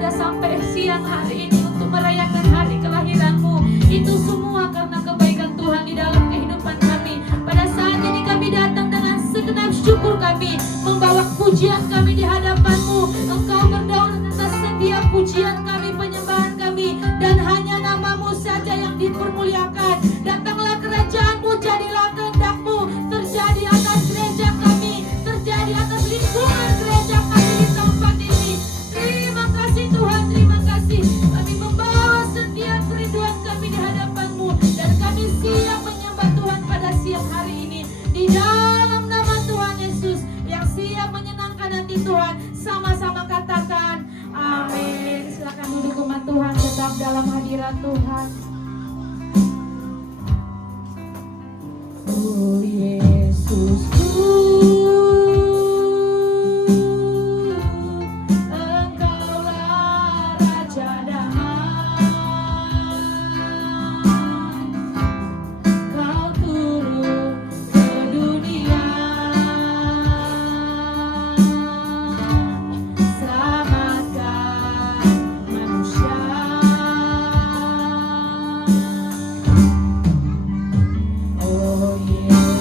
ada sampai siang hari ini untuk merayakan hari kelahiranmu. Itu semua karena kebaikan Tuhan di dalam kehidupan kami. Pada saat ini kami datang dengan segenap syukur kami, membawa pujian kami di hadapan-Mu. Engkau berdaulat atas setiap pujian kami, penyembahan kami, dan hanya nama-Mu saja yang dipermuliakan. Datanglah kerajaan-Mu, jadilah kehendak-Mu terjadi atas gereja kami, terjadi atas lingkungan gereja kami di tempat ini. Terima kasih Tuhan, terima kasih. Kami membawa setiap kerinduan kami di hadapan-Mu, dan kami siap menyembah Tuhan pada siang hari ini. Di dalam nama Tuhan Yesus yang siap menyenangkan hati Tuhan, sama-sama katakan amin. Silakan duduk umat Tuhan, tetap dalam hadirat Tuhan. Oh Yesusku, Engkaulah Raja damai. Kau turun ke dunia, selamatkan manusia. Oh yeah.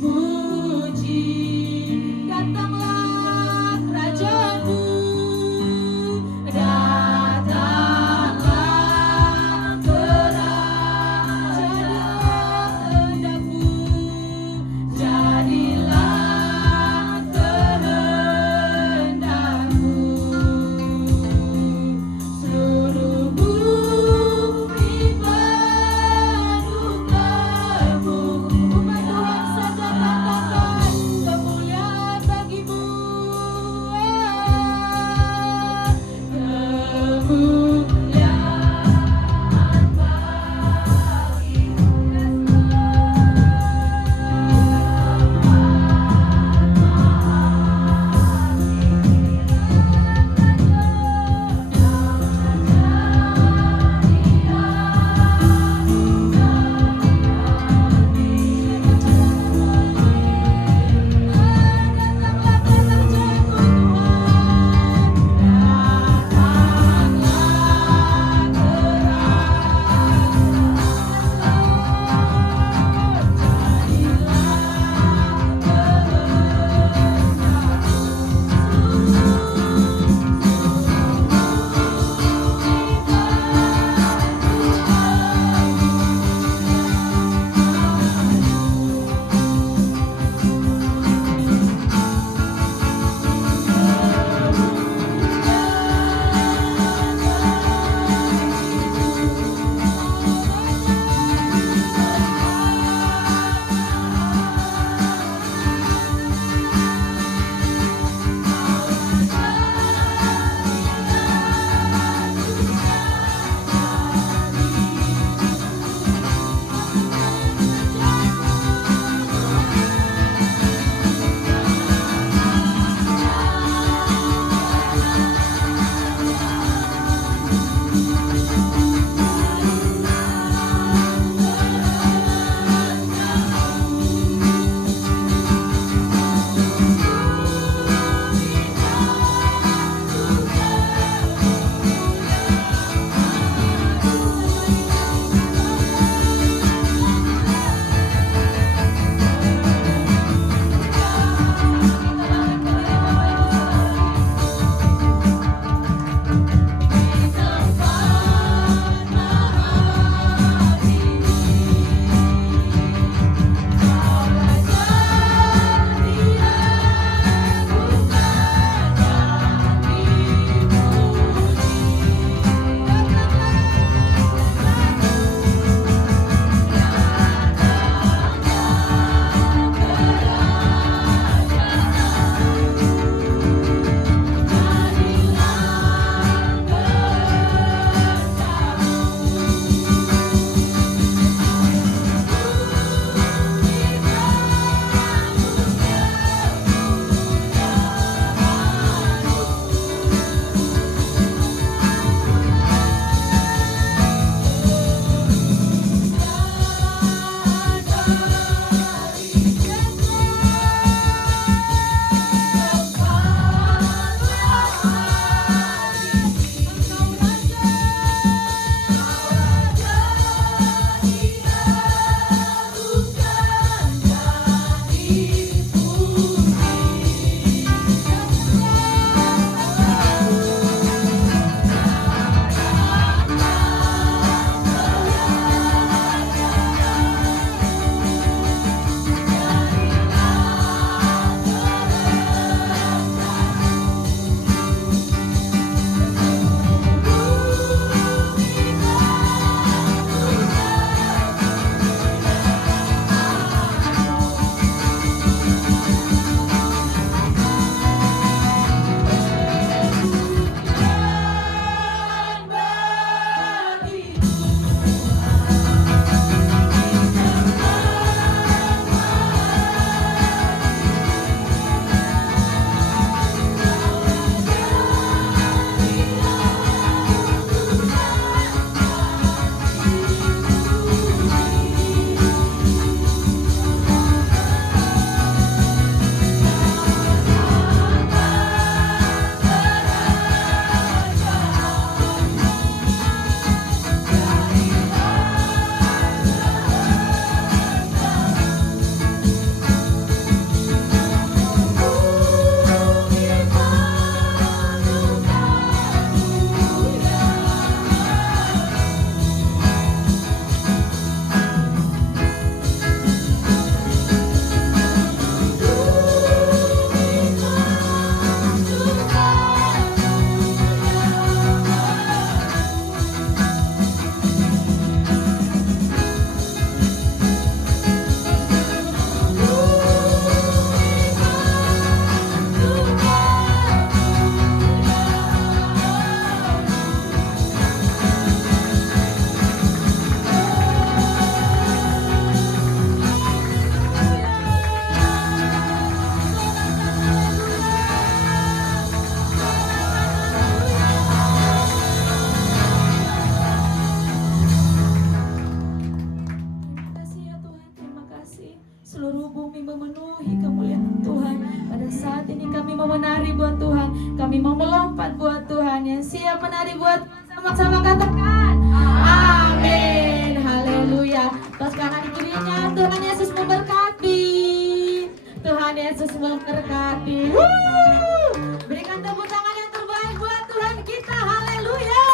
Puji bumi memenuhi kemuliaan Tuhan. Pada saat ini kami mau menari buat Tuhan, kami mau melompat buat Tuhan. Yang siap menari buat Tuhan sama-sama katakan amin. Haleluya. Terus kanan kirinya, Tuhan Yesus memberkati. Tuhan Yesus memberkati. Berikan tepuk tangan yang terbaik buat Tuhan kita. Haleluya.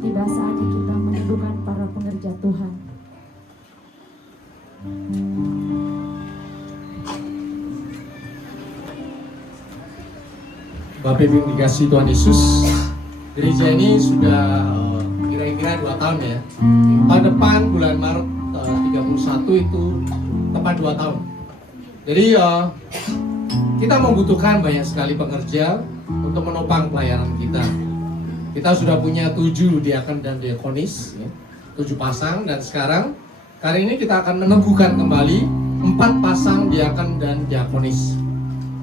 tiba saatnya kita meneduhkan para pengerja Tuhan. Bapak Ibu yang dikasihi Tuhan Yesus, gereja ini sudah kira-kira 2 tahun ya. Tahun depan bulan Maret 31 itu tepat 2 tahun. Jadi kita membutuhkan banyak sekali pekerja untuk menopang pelayanan kita. Kita sudah punya 7 diakon dan diakonis, ya, 7 pasang, dan sekarang kali ini kita akan meneguhkan kembali 4 pasang diakon dan diakonis.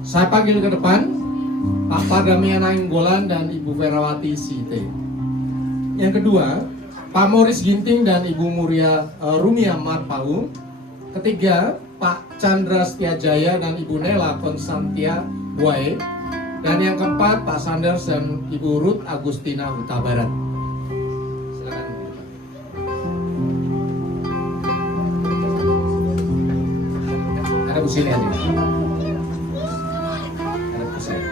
Saya panggil ke depan Pak Pardamian Nainggolan dan Ibu Ferawati Site. Yang kedua, Pak Morris Ginting dan Ibu Rumia Marpaung. Ketiga, Pak Chandra Setiajaya dan Ibu Nela Konstantia Wae. Dan yang keempat, Pak Sanders dan Ibu Ruth Agustina Huta Barat. Silakan. Ada Bu sini aja. Ada Bu saya.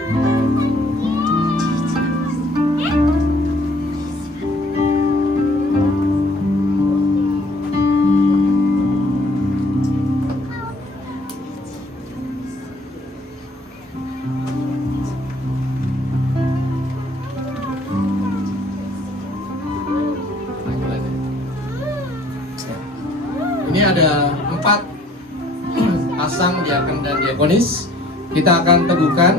Ini ada 4 pasang diakon dan diakonis. Kita akan teguhkan.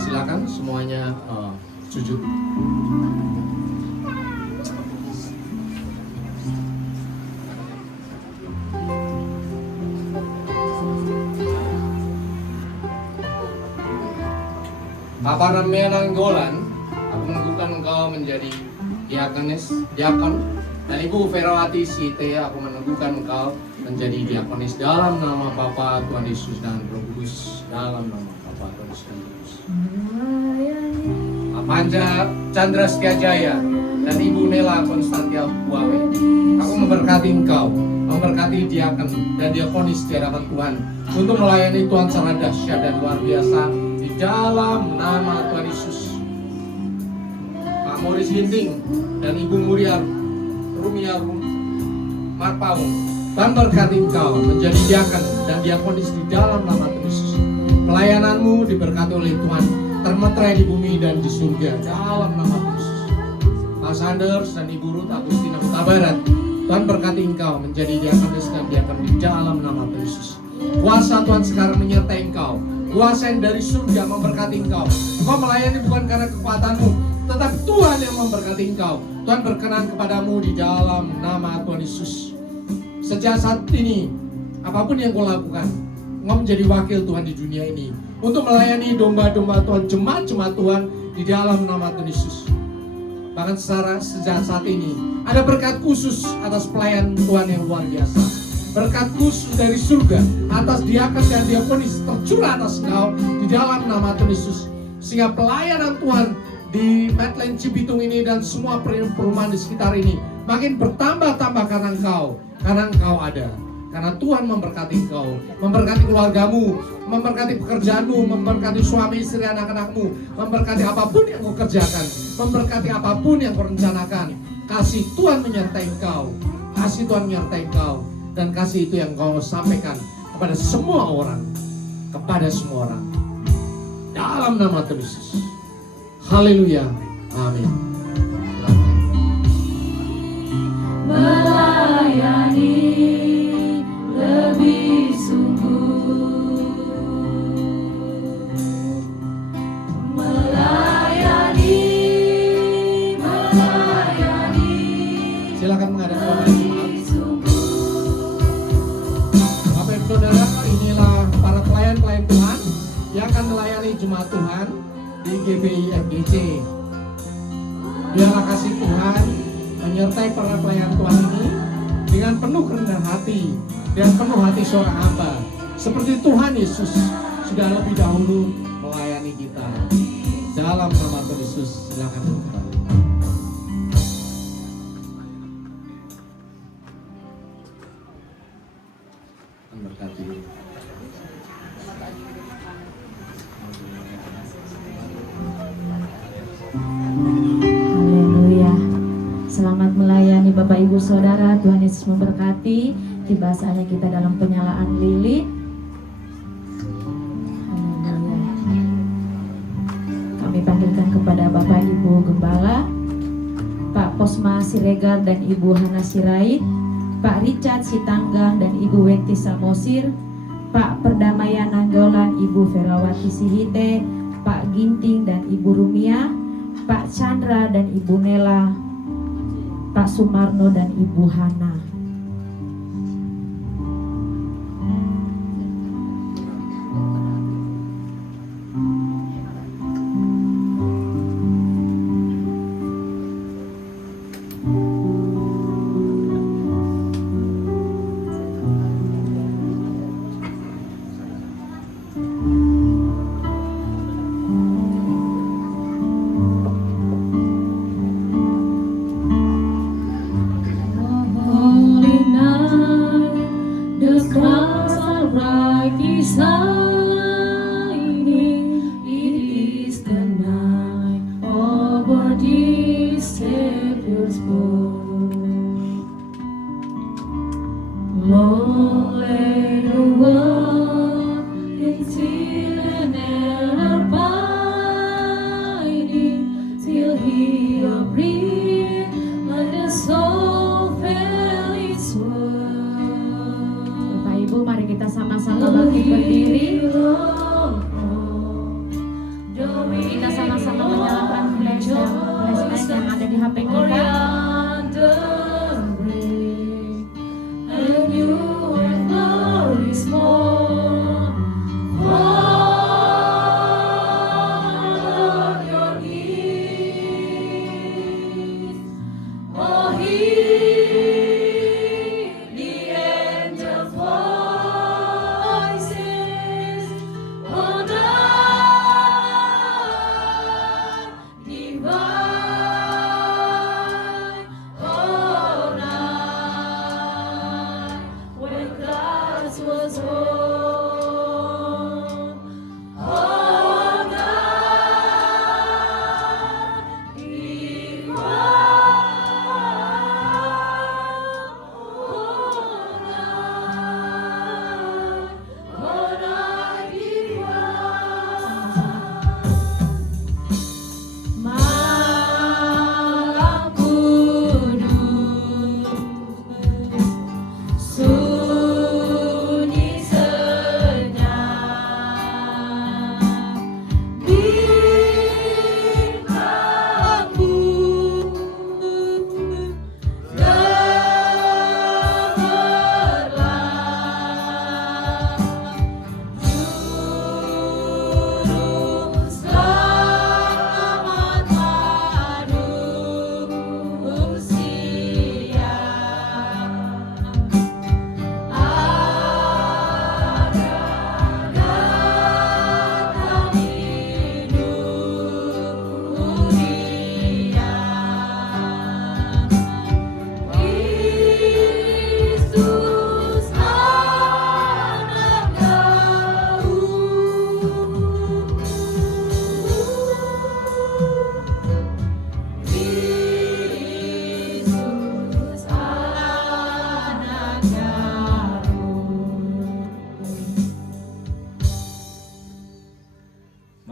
Silakan semuanya sujud. Pak Pardamian Nainggolan, aku meneguhkan engkau menjadi diakon, dan Ibu Ferawati Site, aku meneguhkan engkau menjadi diakonis dalam nama Bapa, Tuhan Yesus dan Roh Kudus, dalam nama Bapa, Tuhan Yesus dan Roh Kudus. Pak Chandra Setiajaya dan Ibu Nela Konstantia Wawe, aku memberkati engkau, memberkati diakon dan diakonis di hadapan Tuhan untuk melayani Tuhan secara dahsyat dan luar biasa di dalam nama Tuhan Yesus. Pak Morris Ginting dan Ibu Rumia Marpaung, Tuhan berkati engkau menjadi diakon dan diakonis di dalam nama Tuhan Yesus. Pelayananmu diberkati oleh Tuhan, termeterai di bumi dan di surga dalam nama Tuhan Yesus. Pak Sanders dan Ibu Ruth Agustina Huta Barat, Tuhan berkati engkau menjadi diakonis dan diakon di dalam nama Tuhan Yesus. Kuasa Tuhan sekarang menyertai engkau, kuasa yang dari surga memberkati engkau. Engkau melayani bukan karena kekuatanmu, tetapi Tuhan yang memberkati engkau. Tuhan berkenan kepadamu di dalam nama Tuhan Yesus. Sejak saat ini, apapun yang kau lakukan, engkau menjadi wakil Tuhan di dunia ini untuk melayani domba-domba Tuhan, jemaat-jemaat Tuhan di dalam nama Tuhan Yesus. Bahkan sejak saat ini ada berkat khusus atas pelayan Tuhan yang luar biasa. Berkat khusus dari surga atas diakon dan diakonis tercurah atas engkau di dalam nama Tuhan Yesus. Sehingga pelayanan Tuhan di Medland Cibitung ini dan semua perumahan di sekitar ini makin bertambah-tambah karena engkau ada. Karena Tuhan memberkati engkau, memberkati keluargamu, memberkati pekerjaanmu, memberkati suami, istri, anak-anakmu, memberkati apapun yang kau kerjakan, memberkati apapun yang kau rencanakan. Kasih Tuhan menyertai engkau, kasih Tuhan menyertai engkau, dan kasih itu yang kau sampaikan kepada semua orang, dalam nama Tuhan Yesus. Haleluya, amin. Melayani lebih sungguh, melayani. Silakan menghadap Bapak Jemaat. Bapak Ibu Saudara, inilah para pelayan-pelayan Tuhan yang akan melayani jemaat Tuhan di GBI FGC. Biarlah kasih Tuhan menyertai para pelayan Tuhan ini dengan penuh kerendahan hati dan penuh hati seorang hamba, seperti Tuhan Yesus sudah lebih dahulu melayani kita. Dalam nama Tuhan Yesus, silakan berkata. Berkati. selamat melayani Bapak Ibu Saudara. Tuhan Yesus memberkati. Tiba saatnya kita dalam penyalaan lilin. Haleluya. Kami panggilkan kepada Bapak Ibu Gembala, Pak Posma Siregar dan Ibu Hana Sirait, Pak Richard Sitanggang dan Ibu Wenti Samosir, Pak Perdamaian Nanggolan Ibu Ferawati Sihite, Pak Ginting dan Ibu Rumia, Pak Chandra dan Ibu Nela, Pak Sumarno dan Ibu Hana.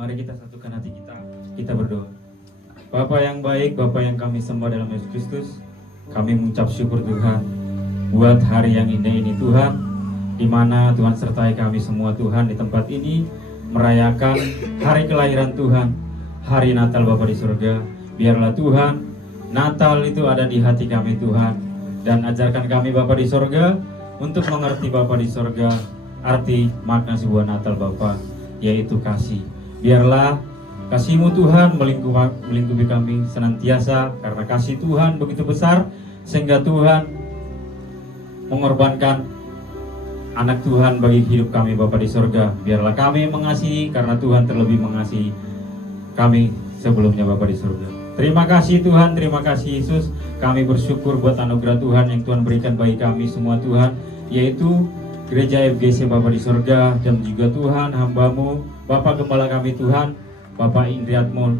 Mari kita satukan hati kita berdoa. Bapa yang baik, Bapa yang kami sembah dalam Yesus Kristus, kami mengucap syukur Tuhan buat hari yang indah ini Tuhan, di mana Tuhan sertai kami semua Tuhan di tempat ini merayakan hari kelahiran Tuhan, hari Natal Bapa di surga. Biarlah Tuhan, Natal itu ada di hati kami Tuhan, dan ajarkan kami Bapa di surga untuk mengerti Bapa di surga arti makna sebuah Natal Bapa, yaitu kasih. Biarlah kasih-Mu Tuhan melingkupi kami senantiasa, karena kasih Tuhan begitu besar sehingga Tuhan mengorbankan anak Tuhan bagi hidup kami Bapa di surga. Biarlah kami mengasihi karena Tuhan terlebih mengasihi kami sebelumnya Bapa di surga. Terima kasih Tuhan, terima kasih Yesus. Kami bersyukur buat anugerah Tuhan yang Tuhan berikan bagi kami semua Tuhan, yaitu Gereja FGC Bapa di surga, dan juga Tuhan hamba-Mu Bapak Gembala kami Tuhan, Bapak Indriatmo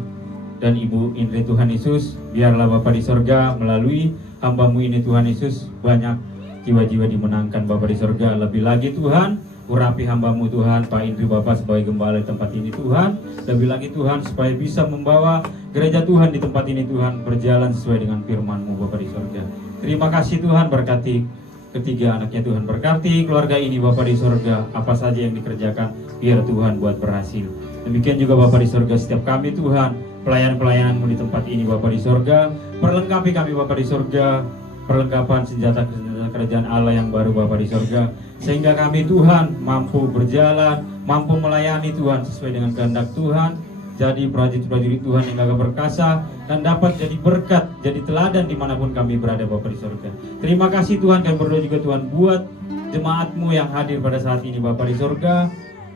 dan Ibu Indri Tuhan Yesus. Biarlah Bapa di sorga melalui hamba-Mu ini Tuhan Yesus, banyak jiwa-jiwa dimenangkan Bapa di sorga. Lebih lagi Tuhan, urapi hamba-Mu Tuhan, Pak Indri Bapak sebagai gembala di tempat ini Tuhan. Lebih lagi Tuhan, supaya bisa membawa gereja Tuhan di tempat ini Tuhan, berjalan sesuai dengan firman-Mu Bapa di sorga. Terima kasih Tuhan, berkati ketiga anaknya Tuhan, berkati keluarga ini Bapa di sorga. Apa saja yang dikerjakan, biar Tuhan buat berhasil. Demikian juga Bapa di sorga, setiap kami Tuhan, pelayan-pelayan-Mu di tempat ini Bapa di sorga, perlengkapi kami Bapa di sorga, perlengkapan senjata kerajaan Allah yang baru Bapa di sorga, sehingga kami Tuhan mampu berjalan, mampu melayani Tuhan sesuai dengan kehendak Tuhan, jadi prajurit-prajurit Tuhan yang gagah perkasa, dan dapat jadi berkat, jadi teladan dimanapun kami berada Bapa di sorga. Terima kasih Tuhan, kami berdoa juga Tuhan buat jemaat-Mu yang hadir pada saat ini Bapa di sorga.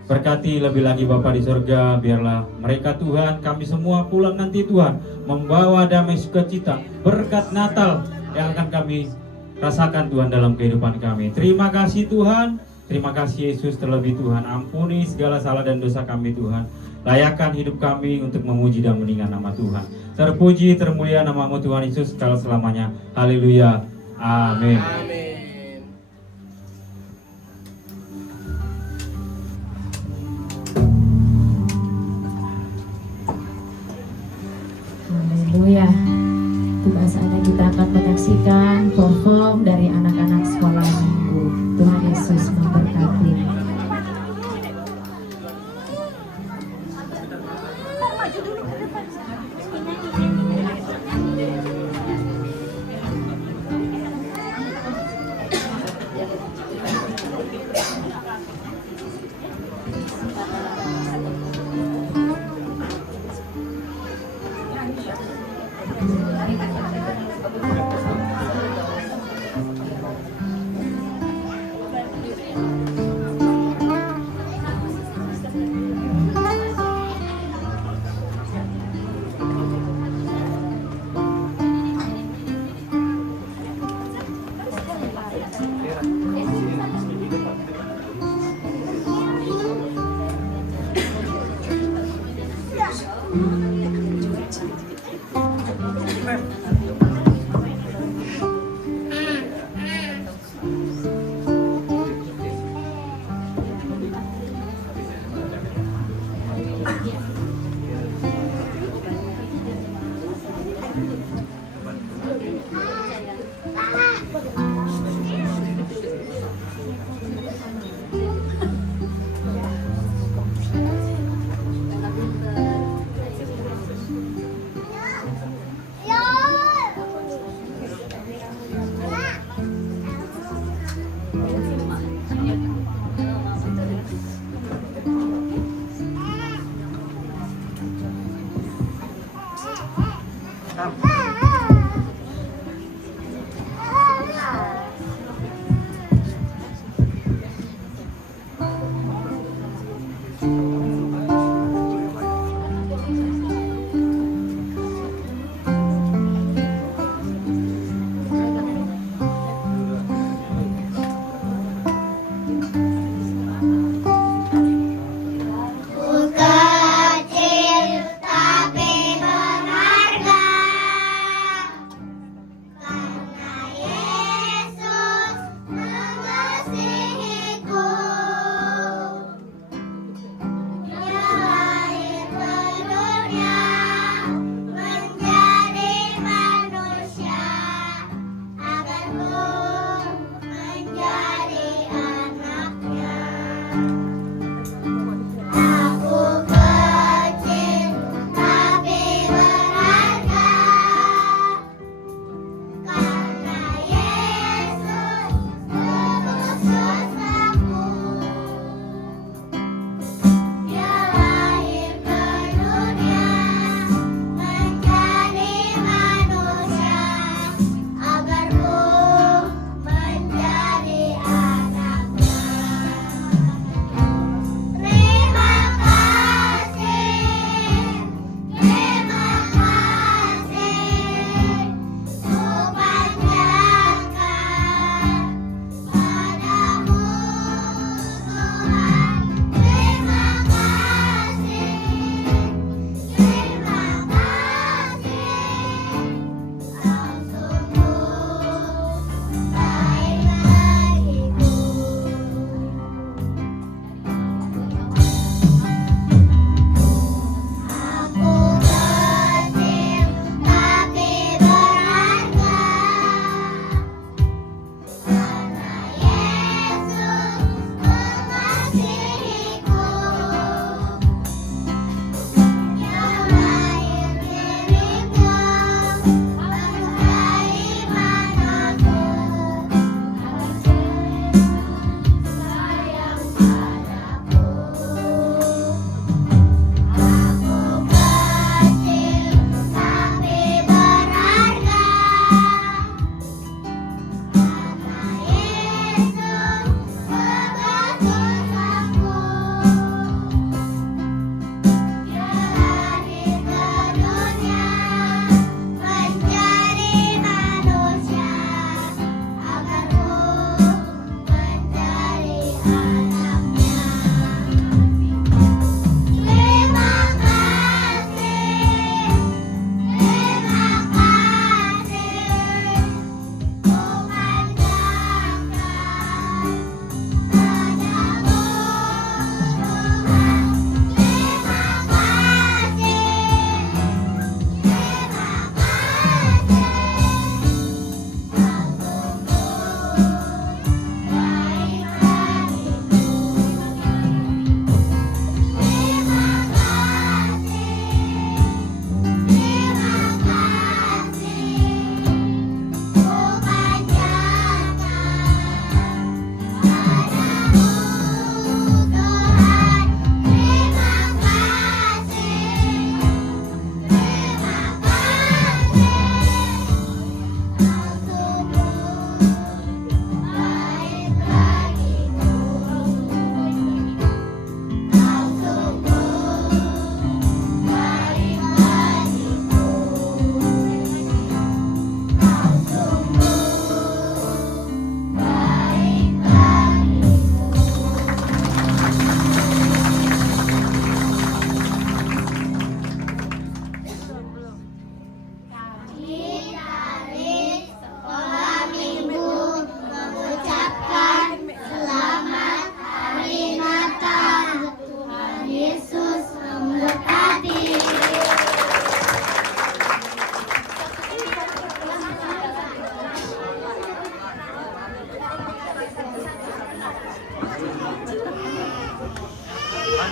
Berkati lebih lagi Bapa di sorga, biarlah mereka Tuhan, kami semua pulang nanti Tuhan, membawa damai sukacita, berkat Natal yang akan kami rasakan Tuhan dalam kehidupan kami. Terima kasih Tuhan, terima kasih Yesus. Terlebih Tuhan, ampuni segala salah dan dosa kami Tuhan. Layakkan hidup kami untuk memuji dan meninggikan nama Tuhan. Terpuji, termulia nama-Mu Tuhan Yesus selamanya. Haleluya. Amin. Haleluya. Tiba saatnya kita akan menyaksikan perform dari anak-anak sekolah minggu. Tuhan Yesus memberkati.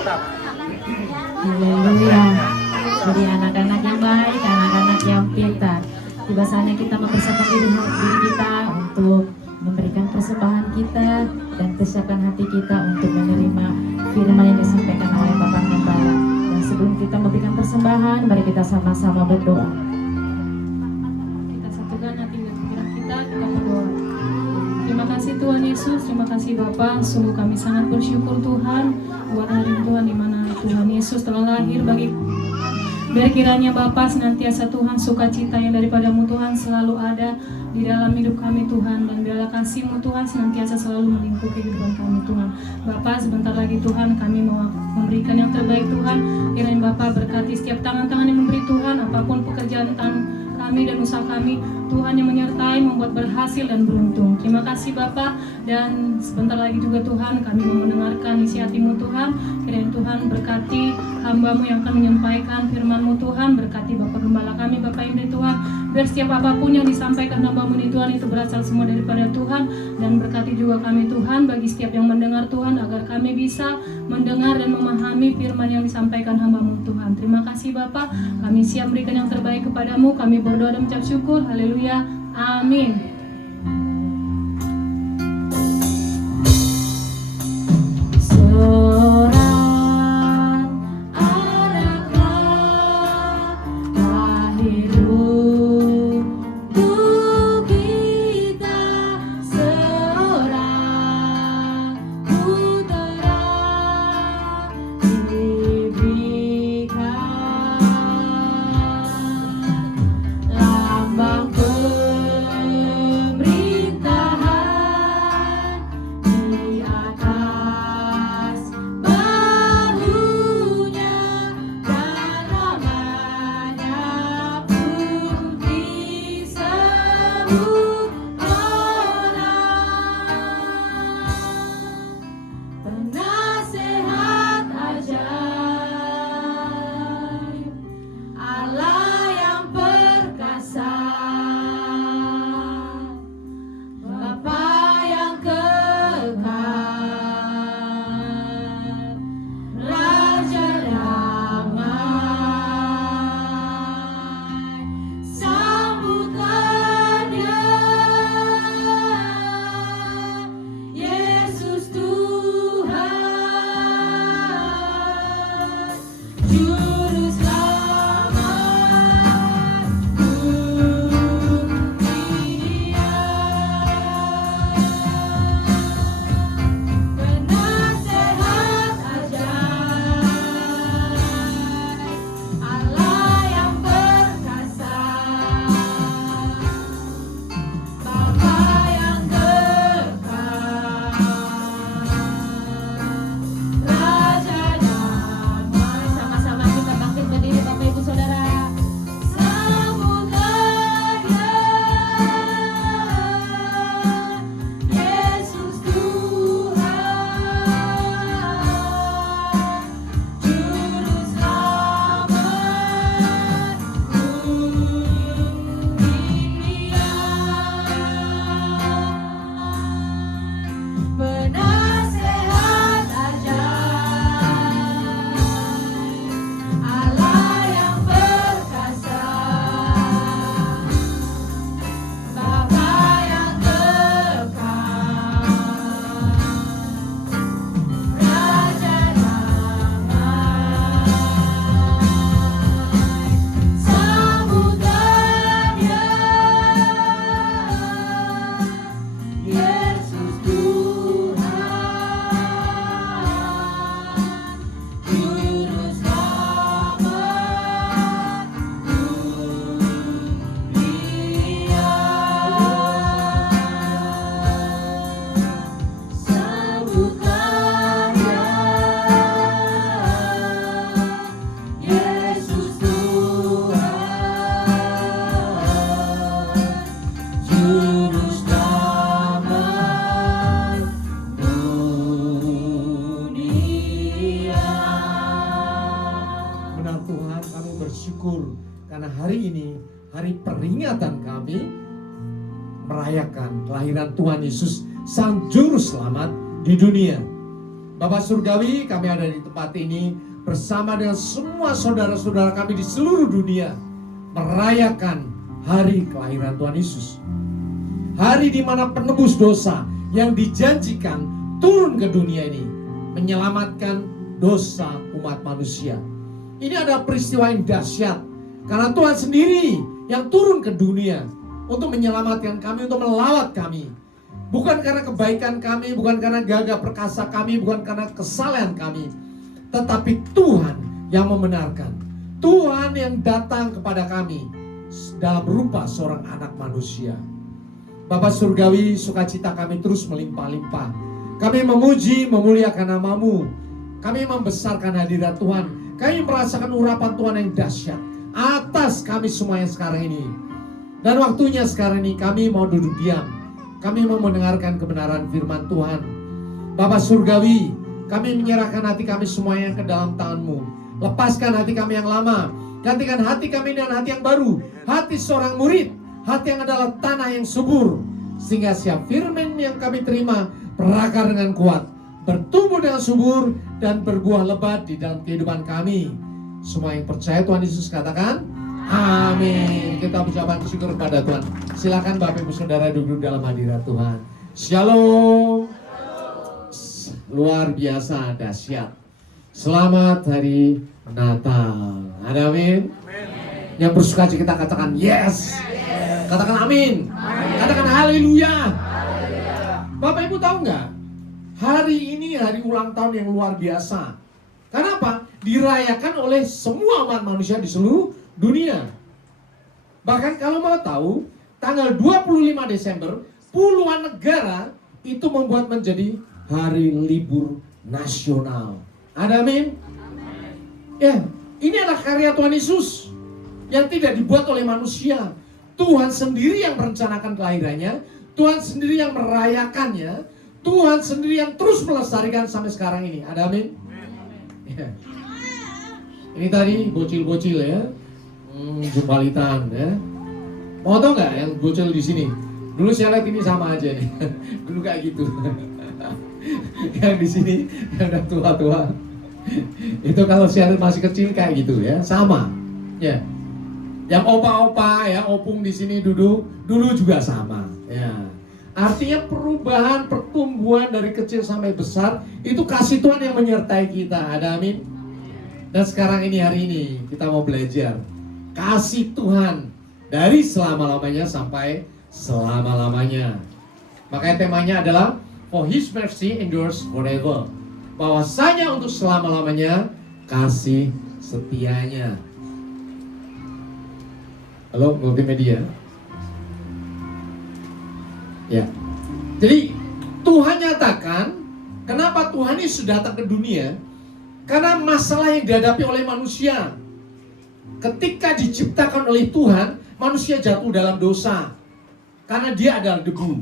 Haleluya. Jadi anak-anak yang baik, anak-anak yang pintar. Tiba saatnya kita mempersiapkan diri kita untuk memberikan persembahan kita dan persiapkan hati kita untuk menerima firman yang disampaikan oleh Bapak Gembala. Dan sebelum kita memberikan persembahan, mari kita sama-sama berdoa. Kita satukan hati dan pikiran kita berdoa. Terima kasih Tuhan Yesus, terima kasih Bapa. Sungguh kami sangat bersyukur Tuhan buat hari Tuhan di mana Tuhan Yesus telah lahir bagi biar kiranya Bapa senantiasa Tuhan sukacita yang daripadamu Tuhan selalu ada di dalam hidup kami Tuhan, dan biarlah kasih-Mu Tuhan senantiasa selalu melingkupi kehidupan kami Tuhan. Bapa, sebentar lagi Tuhan kami mau memberikan yang terbaik Tuhan. Kiranya Bapa berkati setiap tangan-tangan yang memberi Tuhan, apapun pekerjaan tangan kami dan usaha kami, Tuhan yang menyertai, membuat berhasil dan beruntung. Terima kasih Bapa, dan sebentar lagi juga Tuhan kami mau mendengarkan isi hati-Mu Tuhan. Kiranya Tuhan berkati hamba-Mu yang akan menyampaikan firman-Mu Tuhan, berkati Bapak Gembala kami, Bapak Indri Tuhan, biar setiap apapun yang disampaikan hamba-Mu ini Tuhan itu berasal semua daripada Tuhan, dan berkati juga kami Tuhan bagi setiap yang mendengar Tuhan, agar kami bisa mendengar dan memahami firman yang disampaikan hamba-Mu Tuhan. Terima kasih Bapa, kami siap memberikan yang terbaik kepadamu, kami berdoa dan mengucap syukur. Haleluya, amin. Karena hari ini, hari peringatan kami merayakan kelahiran Tuhan Yesus, Sang Juru Selamat di dunia. Bapak Surgawi, kami ada di tempat ini bersama dengan semua saudara-saudara kami di seluruh dunia merayakan hari kelahiran Tuhan Yesus. Hari di mana penebus dosa yang dijanjikan turun ke dunia ini menyelamatkan dosa umat manusia. Ini adalah peristiwa yang dahsyat karena Tuhan sendiri yang turun ke dunia untuk menyelamatkan kami, untuk melawat kami. Bukan karena kebaikan kami, bukan karena gagah perkasa kami, bukan karena kesalahan kami, tetapi Tuhan yang membenarkan. Tuhan yang datang kepada kami dalam rupa seorang anak manusia. Bapak Surgawi, sukacita kami terus melimpah-limpah. Kami memuji, memuliakan nama-Mu. Kami membesarkan hadirat Tuhan. Kami merasakan urapan Tuhan yang dahsyat atas kami semua yang sekarang ini. Dan waktunya sekarang ini kami mau duduk diam. Kami mau mendengarkan kebenaran firman Tuhan. Bapak Surgawi, kami menyerahkan hati kami semua yang ke dalam tangan-Mu. Lepaskan hati kami yang lama, gantikan hati kami dengan hati yang baru, hati seorang murid, hati yang adalah tanah yang subur, sehingga siap firman yang kami terima berakar dengan kuat, bertumbuh dengan subur, dan berbuah lebat di dalam kehidupan kami. Semua yang percaya Tuhan Yesus katakan amin. Kita ucapkan syukur kepada Tuhan. Silakan Bapak Ibu Saudara duduk dalam hadirat Tuhan. Shalom. Luar biasa dahsyat. Selamat hari Natal. Ada amin. Yang bersuka cita katakan yes. Katakan amin. Katakan haleluya. Bapak Ibu tahu nggak? Hari ini hari ulang tahun yang luar biasa. Kenapa? Dirayakan oleh semua umat manusia di seluruh dunia. Bahkan kalau mau tahu, tanggal 25 Desember, puluhan negara itu membuat menjadi hari libur nasional. Ada amin? Ya, ini adalah karya Tuhan Yesus yang tidak dibuat oleh manusia. Tuhan sendiri yang merencanakan kelahirannya, Tuhan sendiri yang merayakannya, Tuhan sendiri yang terus melestarikan sampai sekarang ini. Ada amin? Ya. Ini tadi bocil-bocil ya. Jumpalitan ya. Mau tau nggak yang bocil di sini? Dulu saya lihat ini sama aja nih. Dulu kayak gitu. Yang di sini yang udah tua-tua. Itu kalau saya lihat masih kecil kayak gitu ya, sama. Ya. Yang opa-opa ya, opung di sini duduk, dulu juga sama. Ya. Artinya perubahan, pertumbuhan dari kecil sampai besar itu kasih Tuhan yang menyertai kita. Ada amin? Dan sekarang ini hari ini kita mau belajar kasih Tuhan dari selama-lamanya sampai selama-lamanya. Makanya temanya adalah For His mercy endures forever. Bahwasanya untuk selama-lamanya kasih setianya. Halo multimedia. Ya. Jadi Tuhan nyatakan kenapa Tuhan ini sudah datang ke dunia? Karena masalah yang dihadapi oleh manusia. Ketika diciptakan oleh Tuhan, manusia jatuh dalam dosa. Karena dia adalah debu.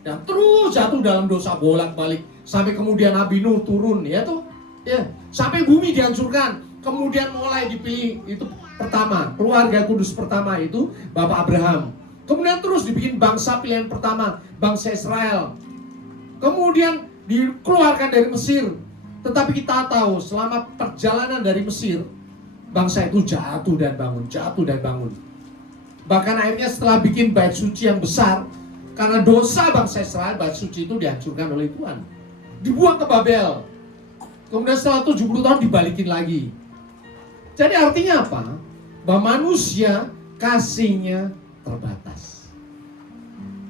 Dan terus jatuh dalam dosa bolak-balik. Sampai kemudian Nabi Nuh turun, ya tuh. Ya, sampai bumi dihancurkan. Kemudian mulai dipilih itu pertama, keluarga kudus pertama itu Bapak Abraham. Kemudian terus dibikin bangsa pilihan pertama, bangsa Israel. Kemudian dikeluarkan dari Mesir. Tetapi kita tahu selama perjalanan dari Mesir, bangsa itu jatuh dan bangun, jatuh dan bangun. Bahkan akhirnya setelah bikin bait suci yang besar, karena dosa bangsa Israel, bait suci itu dihancurkan oleh Tuhan. Dibuang ke Babel. Kemudian setelah 70 tahun dibalikin lagi. Jadi artinya apa? Bahwa manusia kasihnya terbatas.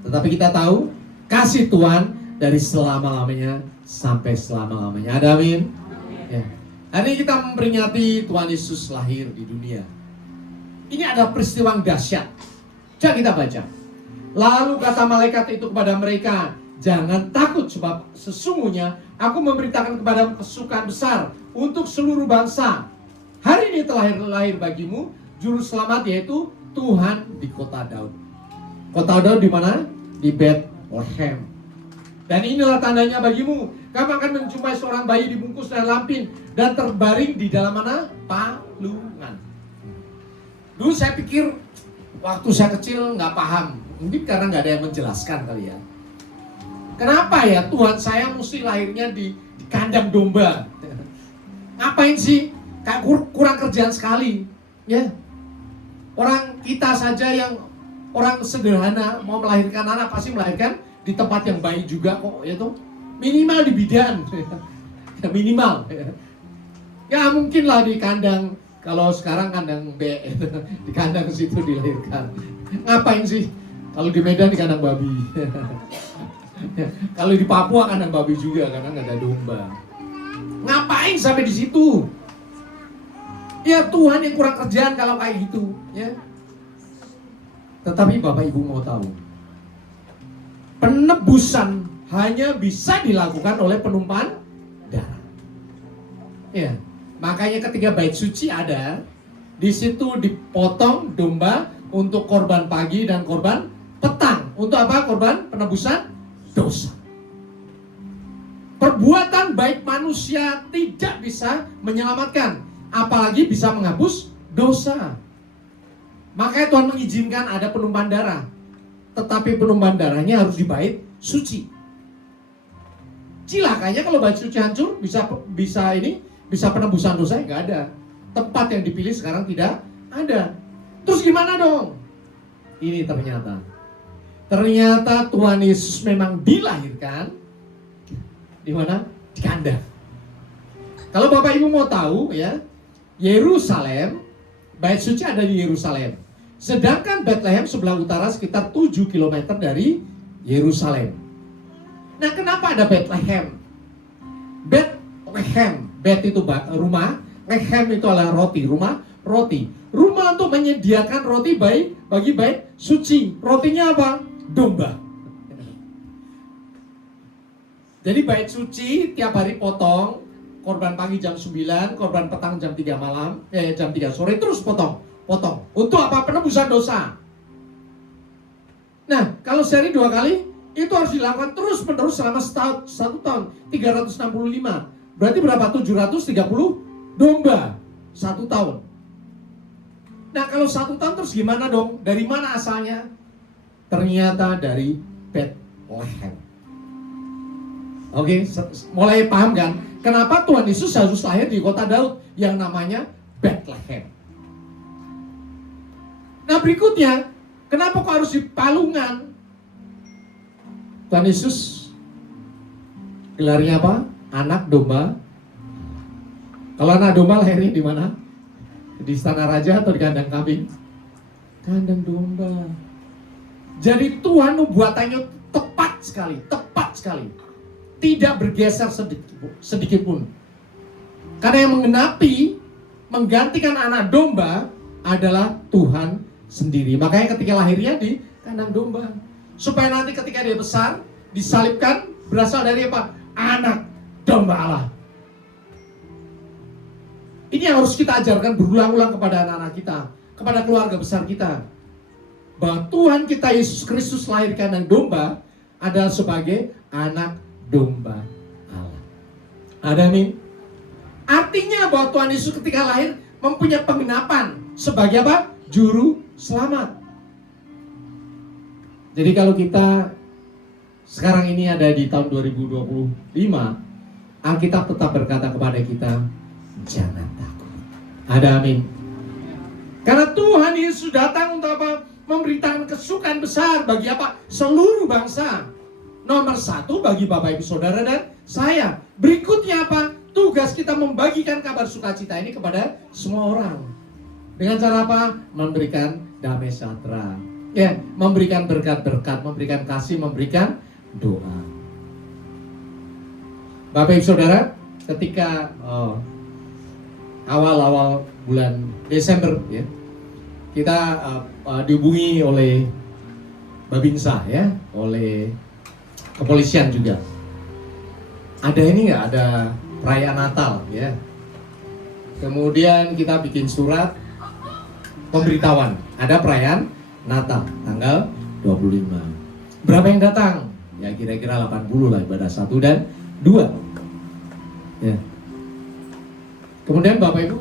Tetapi kita tahu kasih Tuhan dari selama-lamanya sampai selama-lamanya. Ada amin? Ya. Hari ini kita memperingati Tuhan Yesus lahir di dunia. Ini adalah peristiwa yang dahsyat. Coba kita baca. Lalu kata malaikat itu kepada mereka, jangan takut sebab sesungguhnya aku memberitakan kepadamu kesukaan besar untuk seluruh bangsa. Hari ini telah lahir bagimu juru selamat, yaitu Tuhan di kota Daud. Kota Daud di mana? Di Bethlehem. Dan inilah tandanya bagimu, kamu akan menjumpai seorang bayi dibungkus dengan lampin dan terbaring di dalam mana? Palungan. Dulu saya pikir waktu saya kecil nggak paham, mungkin karena nggak ada yang menjelaskan kali ya. Kenapa ya Tuhan saya mesti lahirnya di kandang domba? Ngapain sih? Kayak kurang kerjaan sekali. Ya. Orang kita saja yang orang sederhana mau melahirkan anak pasti melahirkan di tempat yang baik juga kok, ya toh. Minimal di bidan. Ya, minimal. Ya mungkin lah di kandang, kalau sekarang kandang B, di kandang situ dilahirkan. Ngapain sih? Kalau di Medan di kandang babi. Kalau di Papua kandang babi juga karena nggak ada domba. Ngapain sampai di situ? Ya Tuhan yang kurang kerjaan kalau kayak gitu, ya. Tetapi Bapak Ibu mau tahu, penebusan hanya bisa dilakukan oleh penumpahan darah. Ya, makanya ketika bait suci ada, di situ dipotong domba untuk korban pagi dan korban petang. Untuk apa? Korban penebusan dosa. Perbuatan baik manusia tidak bisa menyelamatkan, apalagi bisa menghapus dosa. Makanya Tuhan mengizinkan ada penumpahan darah. Tetapi penumpahan darahnya harus di bait suci. Cilakanya kalau bait suci hancur, bisa penebusan dosa, nggak ada. Tempat yang dipilih sekarang tidak ada. Terus gimana dong? Ini ternyata Tuhan Yesus memang dilahirkan di mana? Di kandang. Kalau Bapak Ibu mau tahu ya, Yerusalem, bait suci ada di Yerusalem. Sedangkan Bethlehem sebelah utara sekitar 7 km dari Yerusalem. Nah, kenapa ada Bethlehem? Bethlehem, Bet itu rumah, Lehem itu adalah roti, rumah, roti. Rumah untuk menyediakan roti bagi bait suci. Rotinya apa? Domba. Jadi bait suci tiap hari potong, korban pagi jam 9, korban petang jam 3 malam, jam 3 sore terus potong. Untuk apa? Penebusan dosa. Nah, kalau sehari 2 kali, itu harus dilakukan terus menerus selama 1 tahun, 365. Berarti berapa? 730 domba 1 tahun. Nah, kalau 1 tahun terus gimana dong? Dari mana asalnya? Ternyata dari Bethlehem. Oke, mulai paham kan? Kenapa Tuhan Yesus harus lahir di kota Daud yang namanya Bethlehem? Nah, berikutnya, kenapa kok harus di Palungan? Tuhan Yesus gelarnya apa? Anak domba. Kalau anak domba lahirnya di mana? Di istana raja atau di kandang kambing? Kandang domba. Jadi Tuhan membuatannya tepat sekali. Tidak bergeser sedikit pun. Karena yang menggantikan anak domba adalah Tuhan sendiri. Makanya ketika lahirnya di kandang domba, supaya nanti ketika dia besar disalibkan berasal dari apa? Anak domba Allah. Ini yang harus kita ajarkan berulang-ulang kepada anak-anak kita, kepada keluarga besar kita, bahwa Tuhan kita Yesus Kristus lahir di kandang domba adalah sebagai anak domba Allah. Ada nih. Artinya bahwa Tuhan Yesus ketika lahir mempunyai penggenapan sebagai apa? Juru selamat. Jadi kalau kita sekarang ini ada di tahun 2025, Alkitab tetap berkata kepada kita, jangan takut. Ada amin. Karena Tuhan Yesus datang untuk apa? Memberitakan kesukaan besar bagi apa? Seluruh bangsa. Nomor 1 bagi Bapak Ibu Saudara dan saya. Berikutnya apa? Tugas kita membagikan kabar sukacita ini kepada semua orang. Dengan cara apa? Memberikan damai sejahtera. Ya, memberikan berkat-berkat, memberikan kasih, memberikan doa. Bapak Ibu Saudara, ketika awal-awal bulan Desember ya, kita dihubungi oleh Babinsa ya, oleh kepolisian juga. Ada ini nggak? Ada perayaan Natal ya. Kemudian kita bikin surat pemberitahuan. Ada perayaan Natal tanggal 25. Berapa yang datang? Ya kira-kira 80 lah, ibadah 1 dan 2. Ya. Kemudian Bapak Ibu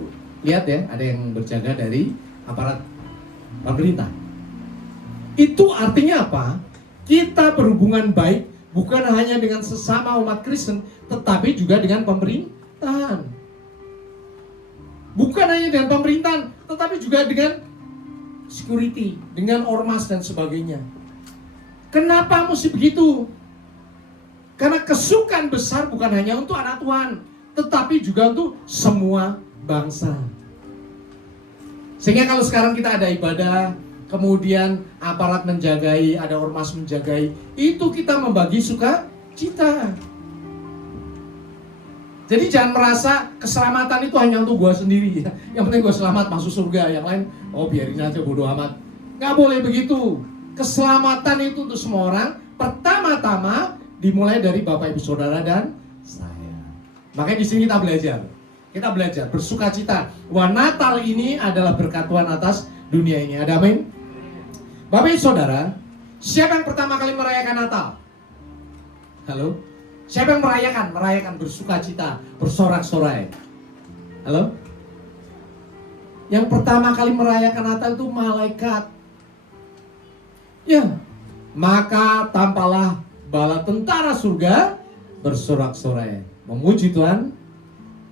lihat ya, ada yang berjaga dari aparat pemerintah. Itu artinya apa? Kita berhubungan baik bukan hanya dengan sesama umat Kristen, tetapi juga dengan pemerintahan. Bukan hanya dengan pemerintahan, tetapi juga dengan security, dengan ormas dan sebagainya. Kenapa mesti begitu? Karena kesukaan besar bukan hanya untuk anak Tuhan, tetapi juga untuk semua bangsa. Sehingga kalau sekarang kita ada ibadah, kemudian aparat menjagai, ada ormas menjagai, itu kita membagi sukacita. Jadi jangan merasa keselamatan itu hanya untuk gua sendiri. Yang penting gua selamat masuk surga, yang lain biarin aja bodo amat. Gak boleh begitu. Keselamatan itu untuk semua orang. Pertama-tama dimulai dari Bapak Ibu Saudara dan saya. Makanya di sini kita belajar. Kita belajar bersukacita bahwa Natal ini adalah berkat Tuhan atas dunia ini. Ada amin? Bapak Ibu Saudara, siapa yang pertama kali merayakan Natal? Halo? Siapa yang merayakan bersukacita, bersorak-sorai? Halo? Yang pertama kali merayakan Natal itu malaikat. Ya, maka tampaklah bala tentara surga bersorak-sorai, memuji Tuhan,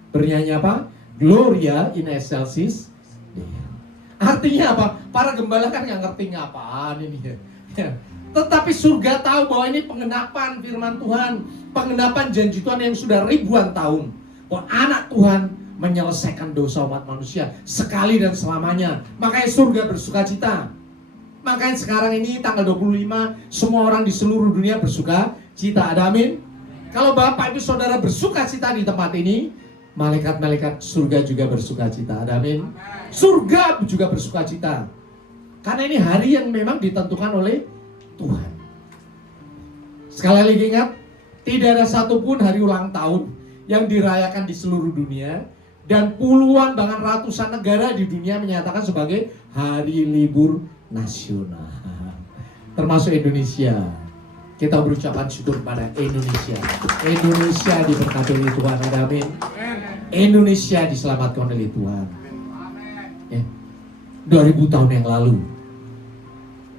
bernyanyi apa? Gloria in excelsis Deo. Artinya apa? Para gembala kan nggak ngerti ngapaan ini ya. Tetapi surga tahu bahwa ini pengenapan firman Tuhan, pengenapan janji Tuhan yang sudah ribuan tahun, bahwa anak Tuhan menyelesaikan dosa umat manusia sekali dan selamanya. Makanya surga bersukacita. Makanya sekarang ini tanggal 25 semua orang di seluruh dunia bersukacita. Ada amin? Kalau Bapak Ibu Saudara bersukacita di tempat ini, malaikat-malaikat surga juga bersukacita. Ada amin? Surga juga bersukacita. Karena ini hari yang memang ditentukan oleh Tuhan. Sekali lagi ingat, tidak ada satupun hari ulang tahun yang dirayakan di seluruh dunia, dan puluhan bahkan ratusan negara di dunia menyatakan sebagai hari libur nasional, termasuk Indonesia. Kita berucapan syukur pada Indonesia. Indonesia diberkati oleh Tuhan. Amin. Indonesia diselamatkan oleh Tuhan. Ya. 2000 tahun yang lalu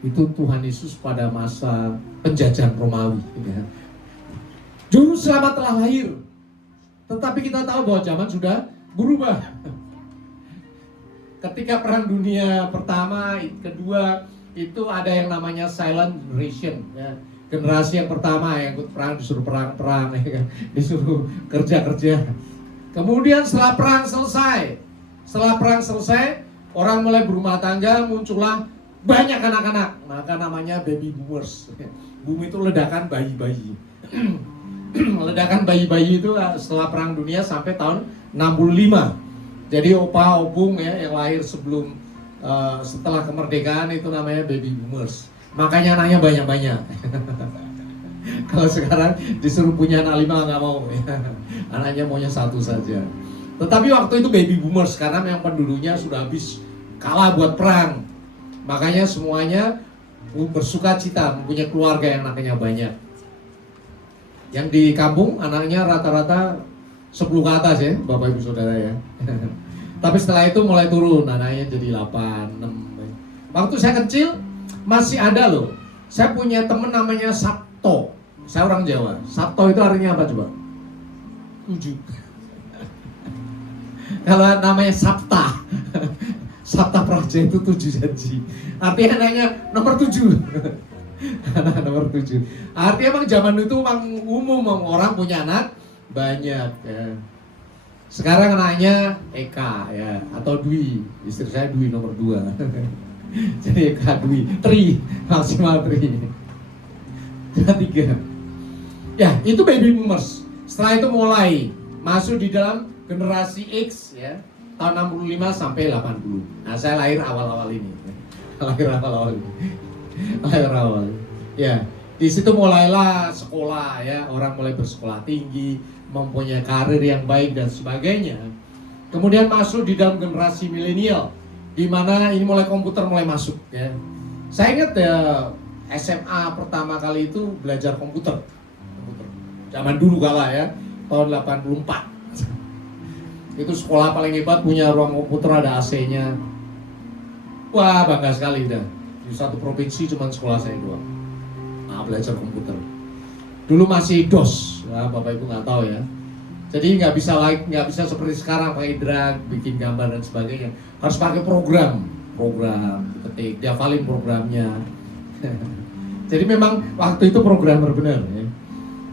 itu Tuhan Yesus pada masa penjajahan Romawi, ya. Juru selamat telah lahir. Tetapi kita tahu bahwa zaman sudah berubah. Ketika Perang Dunia Pertama, kedua, itu ada yang namanya silent generation, ya. Generasi yang pertama yang ikut perang disuruh perang-perang, ya, disuruh kerja-kerja. Kemudian setelah perang selesai, orang mulai berumah tangga, muncullah banyak anak-anak, maka namanya baby boomers. Bumi itu ledakan bayi-bayi. Ledakan bayi-bayi itu setelah Perang Dunia sampai tahun 65. Jadi opa, opung ya yang lahir sebelum setelah kemerdekaan itu namanya baby boomers. Makanya anaknya banyak-banyak. Kalau sekarang disuruh punya anak 5 nggak mau, ya. Anaknya maunya 1 saja. Tetapi waktu itu baby boomers karena memang penduduknya sudah habis, kalah buat perang. Makanya semuanya bersukacita mempunyai keluarga yang anaknya banyak. Yang di kampung anaknya rata-rata 10 ke atas ya, Bapak Ibu Saudara ya. Tapi setelah itu mulai turun, anaknya jadi 8, 6. Waktu saya kecil masih ada loh. Saya punya temen namanya Sabto. Saya orang Jawa. Sabto itu artinya apa coba? 7. Kalau namanya Sabta, Sabta Praja itu 7 janji. Artinya anaknya nomor 7. Anak nomor 7. Artinya emang zaman itu emang umum orang punya anak banyak ya. Sekarang anaknya Eka ya, atau Dwi. Istri saya Dwi nomor 2. Jadi Eka Dwi, Tri, maksimal Tri. 3. Ya, itu baby boomers. Setelah itu mulai masuk di dalam generasi X ya, tahun 65 sampai 80. Nah, saya lahir awal-awal ini. Lahir awal. Ya, di situ mulailah sekolah ya, orang mulai bersekolah tinggi, mempunyai karir yang baik dan sebagainya. Kemudian masuk di dalam generasi milenial, di mana ini mulai komputer mulai masuk ya. Saya ingat ya, SMA pertama kali itu belajar komputer. Zaman dulu kala ya, tahun 84. Itu sekolah paling hebat, punya ruang komputer, ada AC-nya. Wah, bangga sekali dah. Di satu provinsi cuma sekolah saya doang. Nah, belajar komputer. Dulu masih DOS, ya, Bapak Ibu nggak tahu ya. Jadi nggak bisa seperti sekarang pakai drag, bikin gambar dan sebagainya. Harus pakai program, ketik, dihafalin programnya. Jadi memang waktu itu programmer benar. Ya.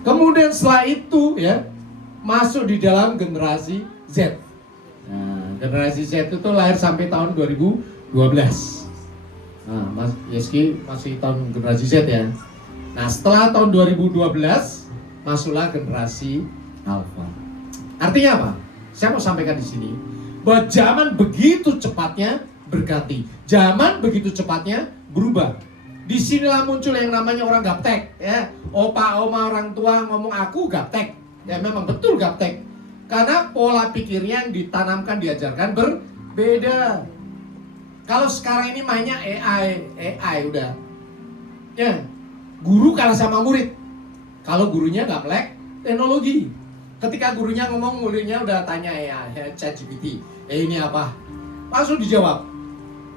Kemudian setelah itu ya masuk di dalam generasi Z. Nah, generasi Z itu lahir sampai tahun 2012. Nah, Mas Yeski masih tahun generasi Z ya. Nah, setelah tahun 2012 masuklah generasi Alpha. Artinya apa? Saya mau sampaikan di sini bahwa zaman begitu cepatnya berganti. Zaman begitu cepatnya berubah. Disinilah muncul yang namanya orang gaptek, ya. Opa, oma, orang tua ngomong aku gaptek. Ya memang betul gaptek. Karena pola pikirnya yang ditanamkan, diajarkan berbeda. Kalau sekarang ini mainnya AI udah. Ya, guru kalah sama murid. Kalau gurunya nggak melek teknologi. Ketika gurunya ngomong, muridnya udah tanya ChatGPT, ini apa? Langsung dijawab.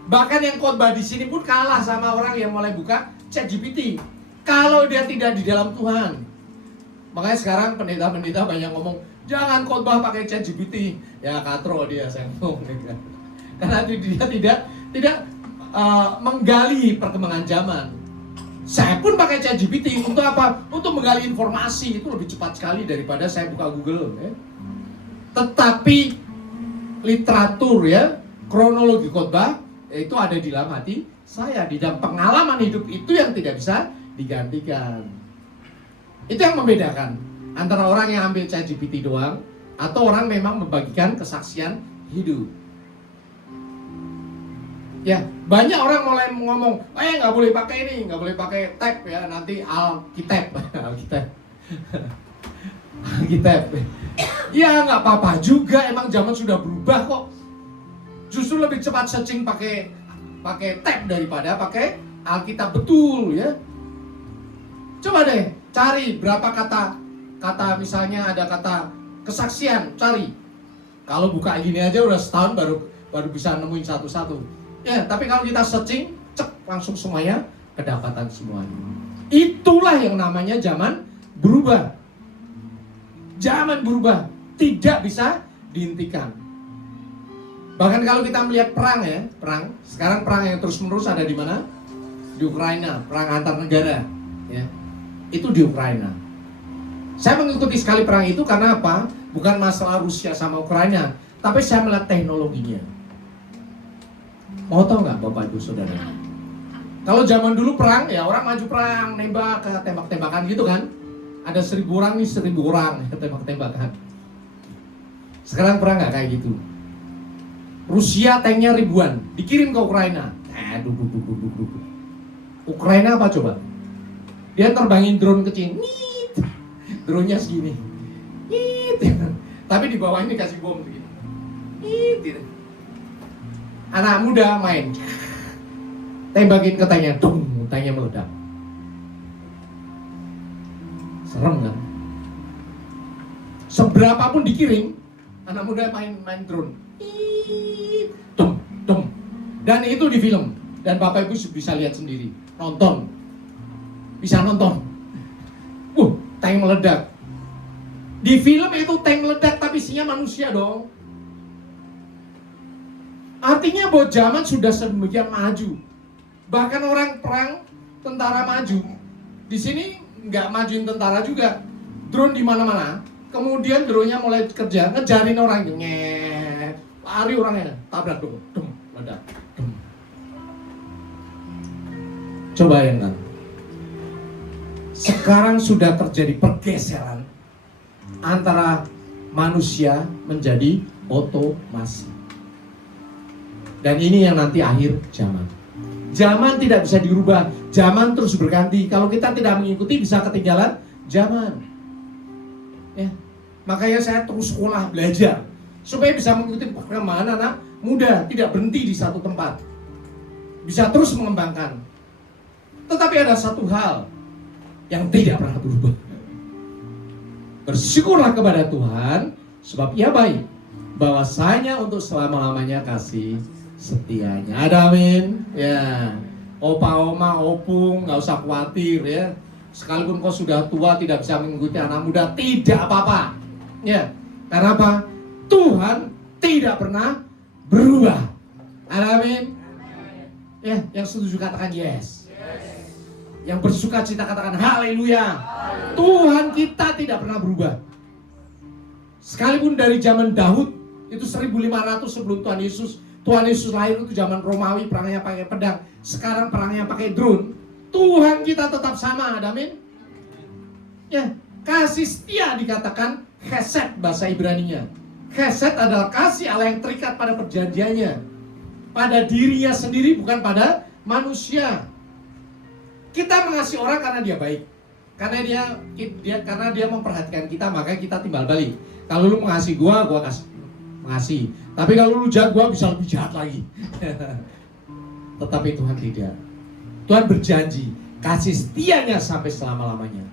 Bahkan yang khotbah di sini pun kalah sama orang yang mulai buka ChatGPT. Kalau dia tidak di dalam Tuhan. Makanya sekarang pendeta-pendeta banyak ngomong, jangan khotbah pakai ChatGPT. Ya katro dia saya ngomong. Karena dia tidak menggali perkembangan zaman. Saya pun pakai ChatGPT untuk apa? Untuk menggali informasi. Itu lebih cepat sekali daripada saya buka Google ya. Tetapi literatur ya, kronologi khotbah itu ada di dalam hati saya, di dalam pengalaman hidup itu yang tidak bisa digantikan. Itu yang membedakan antara orang yang ambil ChatGPT doang atau orang memang membagikan kesaksian hidup. Ya, banyak orang mulai ngomong, nggak boleh pakai ini, nggak boleh pakai tab ya, nanti Alkitab. Ya nggak apa-apa juga, emang zaman sudah berubah kok. Justru lebih cepat searching pakai tab daripada pakai Alkitab, betul ya. Coba deh cari berapa kata misalnya ada kata kesaksian, cari. Kalau buka gini aja udah setahun baru bisa nemuin satu-satu. Ya, tapi kalau kita searching, cek langsung semuanya kedapatan semuanya. Itulah yang namanya zaman berubah. Zaman berubah, tidak bisa dihentikan. Bahkan kalau kita melihat perang ya, sekarang perang yang terus-menerus ada di mana? Di Ukraina, perang antar negara, ya. Itu di Ukraina. Saya mengikuti sekali perang itu karena apa? Bukan masalah Rusia sama Ukraina, tapi saya melihat teknologinya. Mau tahu nggak Bapak Ibu Saudara? Kalau zaman dulu perang ya orang maju perang, nembak, tembak-tembakan gitu kan. Ada 1000 orang nih, 1000 orang tembak-tembakan. Sekarang perang nggak kayak gitu. Rusia tanknya ribuan, dikirim ke Ukraina. Ukraina apa coba? Dia terbangin drone kecil, drone-nya segini, tapi di bawah ini kasih bom begini. Anak muda main, tembakin ke tanknya, tanknya meledak. Serem kan? Seberapapun dikirim, anak muda main drone. Dan itu di film. Dan Bapak Ibu bisa lihat sendiri. Nonton. Bisa nonton. Tank meledak. Di film itu tank meledak tapi isinya manusia dong. Artinya bahwa zaman sudah sedemikian maju. Bahkan orang perang, tentara maju. Di sini nggak majuin tentara juga. Drone di mana-mana. Kemudian drone-nya mulai kerja, ngejarin orang. Lari orangnya, tabrak dong, meledak. Coba bayangkan. Sekarang sudah terjadi pergeseran antara manusia menjadi otomasi. Dan ini yang nanti akhir zaman. Zaman tidak bisa dirubah, zaman terus berganti. Kalau kita tidak mengikuti bisa ketinggalan zaman. Ya, makanya saya terus sekolah belajar supaya bisa mengikuti perkembangan anak muda, tidak berhenti di satu tempat, bisa terus mengembangkan. Tetapi ada satu hal yang tidak pernah berubah. Bersyukurlah kepada Tuhan, sebab Ia baik. Bahwasanya untuk selama-lamanya kasih setianya. Ada amin. Ya. Opa, oma, opung, nggak usah khawatir ya. Sekalipun kau sudah tua tidak bisa mengikuti anak muda, tidak apa-apa. Ya, karena apa? Tuhan tidak pernah berubah. Amin. Ya, yang setuju katakan yes. Yang bersuka cita katakan haleluya. Tuhan kita tidak pernah berubah. Sekalipun dari zaman Daud itu 1500 sebelum Tuhan Yesus lahir, itu zaman Romawi, perangnya pakai pedang. Sekarang perangnya pakai drone. Tuhan kita tetap sama, amin. Ya, kasih setia dikatakan chesed bahasa Ibraninya. Chesed adalah kasih Allah yang terikat pada perjanjiannya, pada dirinya sendiri, bukan pada manusia. Kita mengasihi orang karena dia baik, karena dia memperhatikan kita, maka kita timbal balik. Kalau lu mengasihi gua mengasihi. Tapi kalau lu jahat, gua bisa lebih jahat lagi. Tetapi Tuhan tidak. Tuhan berjanji kasih setianya sampai selama-lamanya.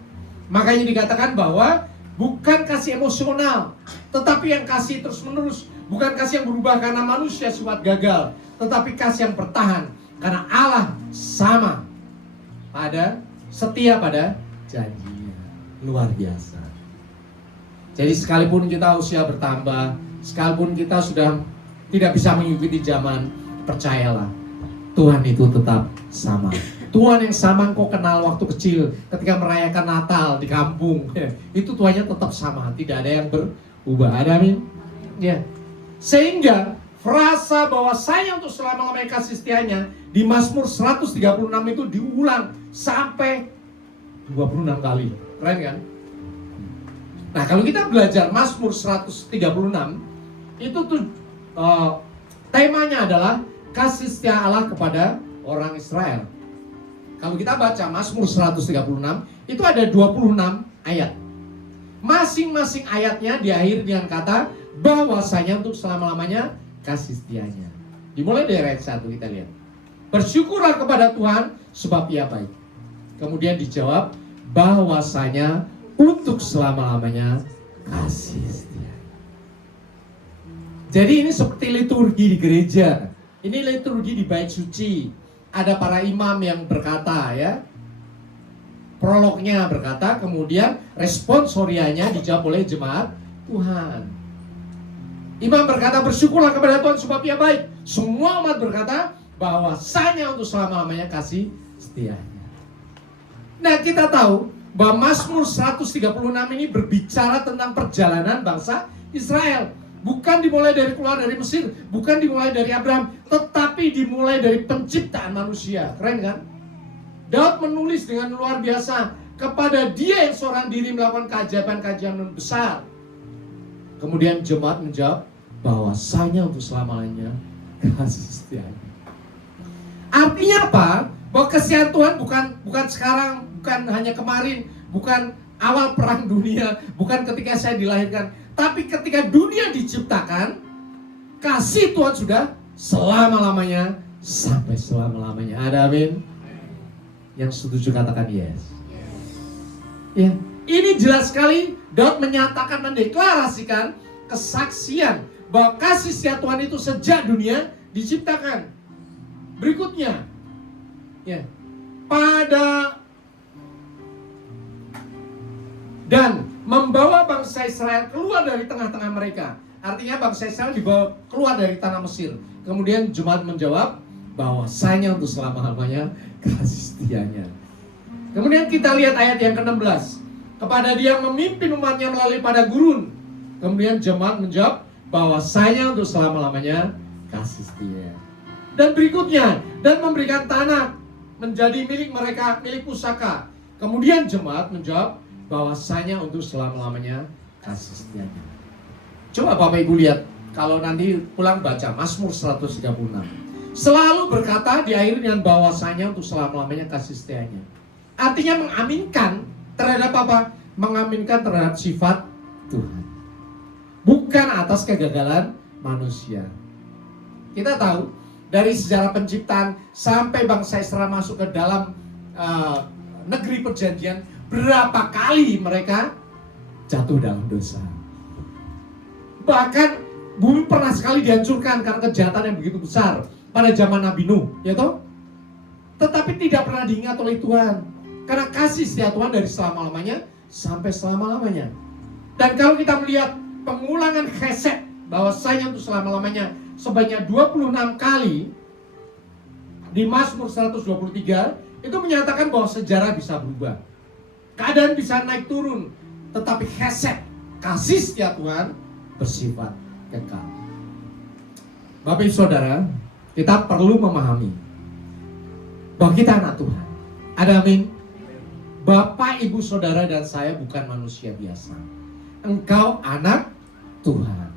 Makanya dikatakan bahwa bukan kasih emosional, tetapi yang kasih terus-menerus. Bukan kasih yang berubah karena manusia sifat gagal, tetapi kasih yang bertahan karena Allah sama setia pada janjinya. Luar biasa. Jadi sekalipun kita usia bertambah, sekalipun kita sudah tidak bisa mengikuti zaman, percayalah, Tuhan itu tetap sama. Tuhan yang sama kau kenal waktu kecil ketika merayakan Natal di kampung, itu Tuhannya tetap sama, tidak ada yang berubah. Amin. Ya. Sehingga frasa bahwa sayang untuk selama-lamanya kasih setianya di Mazmur 136 itu diulang sampai 26 kali. Keren kan? Nah, kalau kita belajar Mazmur 136 itu tuh temanya adalah kasih setia Allah kepada orang Israel. Kalau kita baca Mazmur 136 itu ada 26 ayat. Masing-masing ayatnya diakhiri dengan kata bahwasanya untuk selama-lamanya kasih setianya. Dimulai dari ayat 1 kita lihat. Bersyukurlah kepada Tuhan sebab Ia baik. Kemudian dijawab bahwasanya untuk selama-lamanya kasih setia. Jadi ini seperti liturgi di gereja. Ini liturgi di bait suci. Ada para imam yang berkata, ya. Prolognya berkata, kemudian responsorianya dijawab oleh jemaat Tuhan. Imam berkata bersyukurlah kepada Tuhan sebab Ia baik. Semua umat berkata bahwasanya untuk selama-lamanya kasih setianya. Nah, kita tahu bahwa Mazmur 136 ini berbicara tentang perjalanan bangsa Israel. Bukan dimulai dari keluar dari Mesir, bukan dimulai dari Abraham, tetapi dimulai dari penciptaan manusia. Keren kan? Daud menulis dengan luar biasa, kepada Dia yang seorang diri melakukan keajaiban-keajaiban besar. Kemudian jemaat menjawab bahwasanya untuk selamanya kasih setianya. Artinya apa? Bahwa kesetiaan Tuhan bukan sekarang, bukan hanya kemarin, bukan awal perang dunia, bukan ketika saya dilahirkan, tapi ketika dunia diciptakan, kasih Tuhan sudah selama-lamanya sampai selama-lamanya. Ada amin? Yang setuju katakan yes. Ya, ini jelas sekali Daud menyatakan, mendeklarasikan kesaksian bahwa kasih setia Tuhan itu sejak dunia diciptakan. Berikutnya, ya, dan membawa bangsa Israel keluar dari tengah-tengah mereka. Artinya bangsa Israel dibawa keluar dari tanah Mesir. Kemudian jemaat menjawab bahwasanya untuk selama-lamanya kasih setianya. Kemudian kita lihat ayat yang ke-16. Kepada Dia memimpin umatnya melalui pada gurun. Kemudian jemaat menjawab bahwasanya untuk selama-lamanya kasih setia. Dan berikutnya, dan memberikan tanah menjadi milik mereka, milik pusaka. Kemudian jemaat menjawab bahwasanya untuk selama-lamanya kasih setianya. Coba Bapak Ibu lihat, kalau nanti pulang baca Mazmur 136. Selalu berkata diakhiri dengan bahwasanya untuk selama-lamanya kasih setianya. Artinya mengaminkan terhadap apa? Mengaminkan terhadap sifat Tuhan. Bukan atas kegagalan manusia. Kita tahu dari sejarah penciptaan sampai bangsa Israel masuk ke dalam negeri perjanjian, berapa kali mereka jatuh dalam dosa. Bahkan bumi pernah sekali dihancurkan karena kejahatan yang begitu besar pada zaman Nabi Nuh, ya toh? Tetapi tidak pernah diingat oleh Tuhan. Karena kasih setia Tuhan dari selama-lamanya sampai selama-lamanya. Dan kalau kita melihat pengulangan Chesed, bahwasanya untuk selama-lamanya sebanyak 26 kali di Mazmur 123, itu menyatakan bahwa sejarah bisa berubah. Keadaan bisa naik turun, tetapi Chesed, kasih setia Tuhan, bersifat kekal. Bapak Ibu Saudara, kita perlu memahami bahwa kita anak Tuhan. Ada amin? Bapak, Ibu, Saudara, dan saya bukan manusia biasa. Engkau anak Tuhan.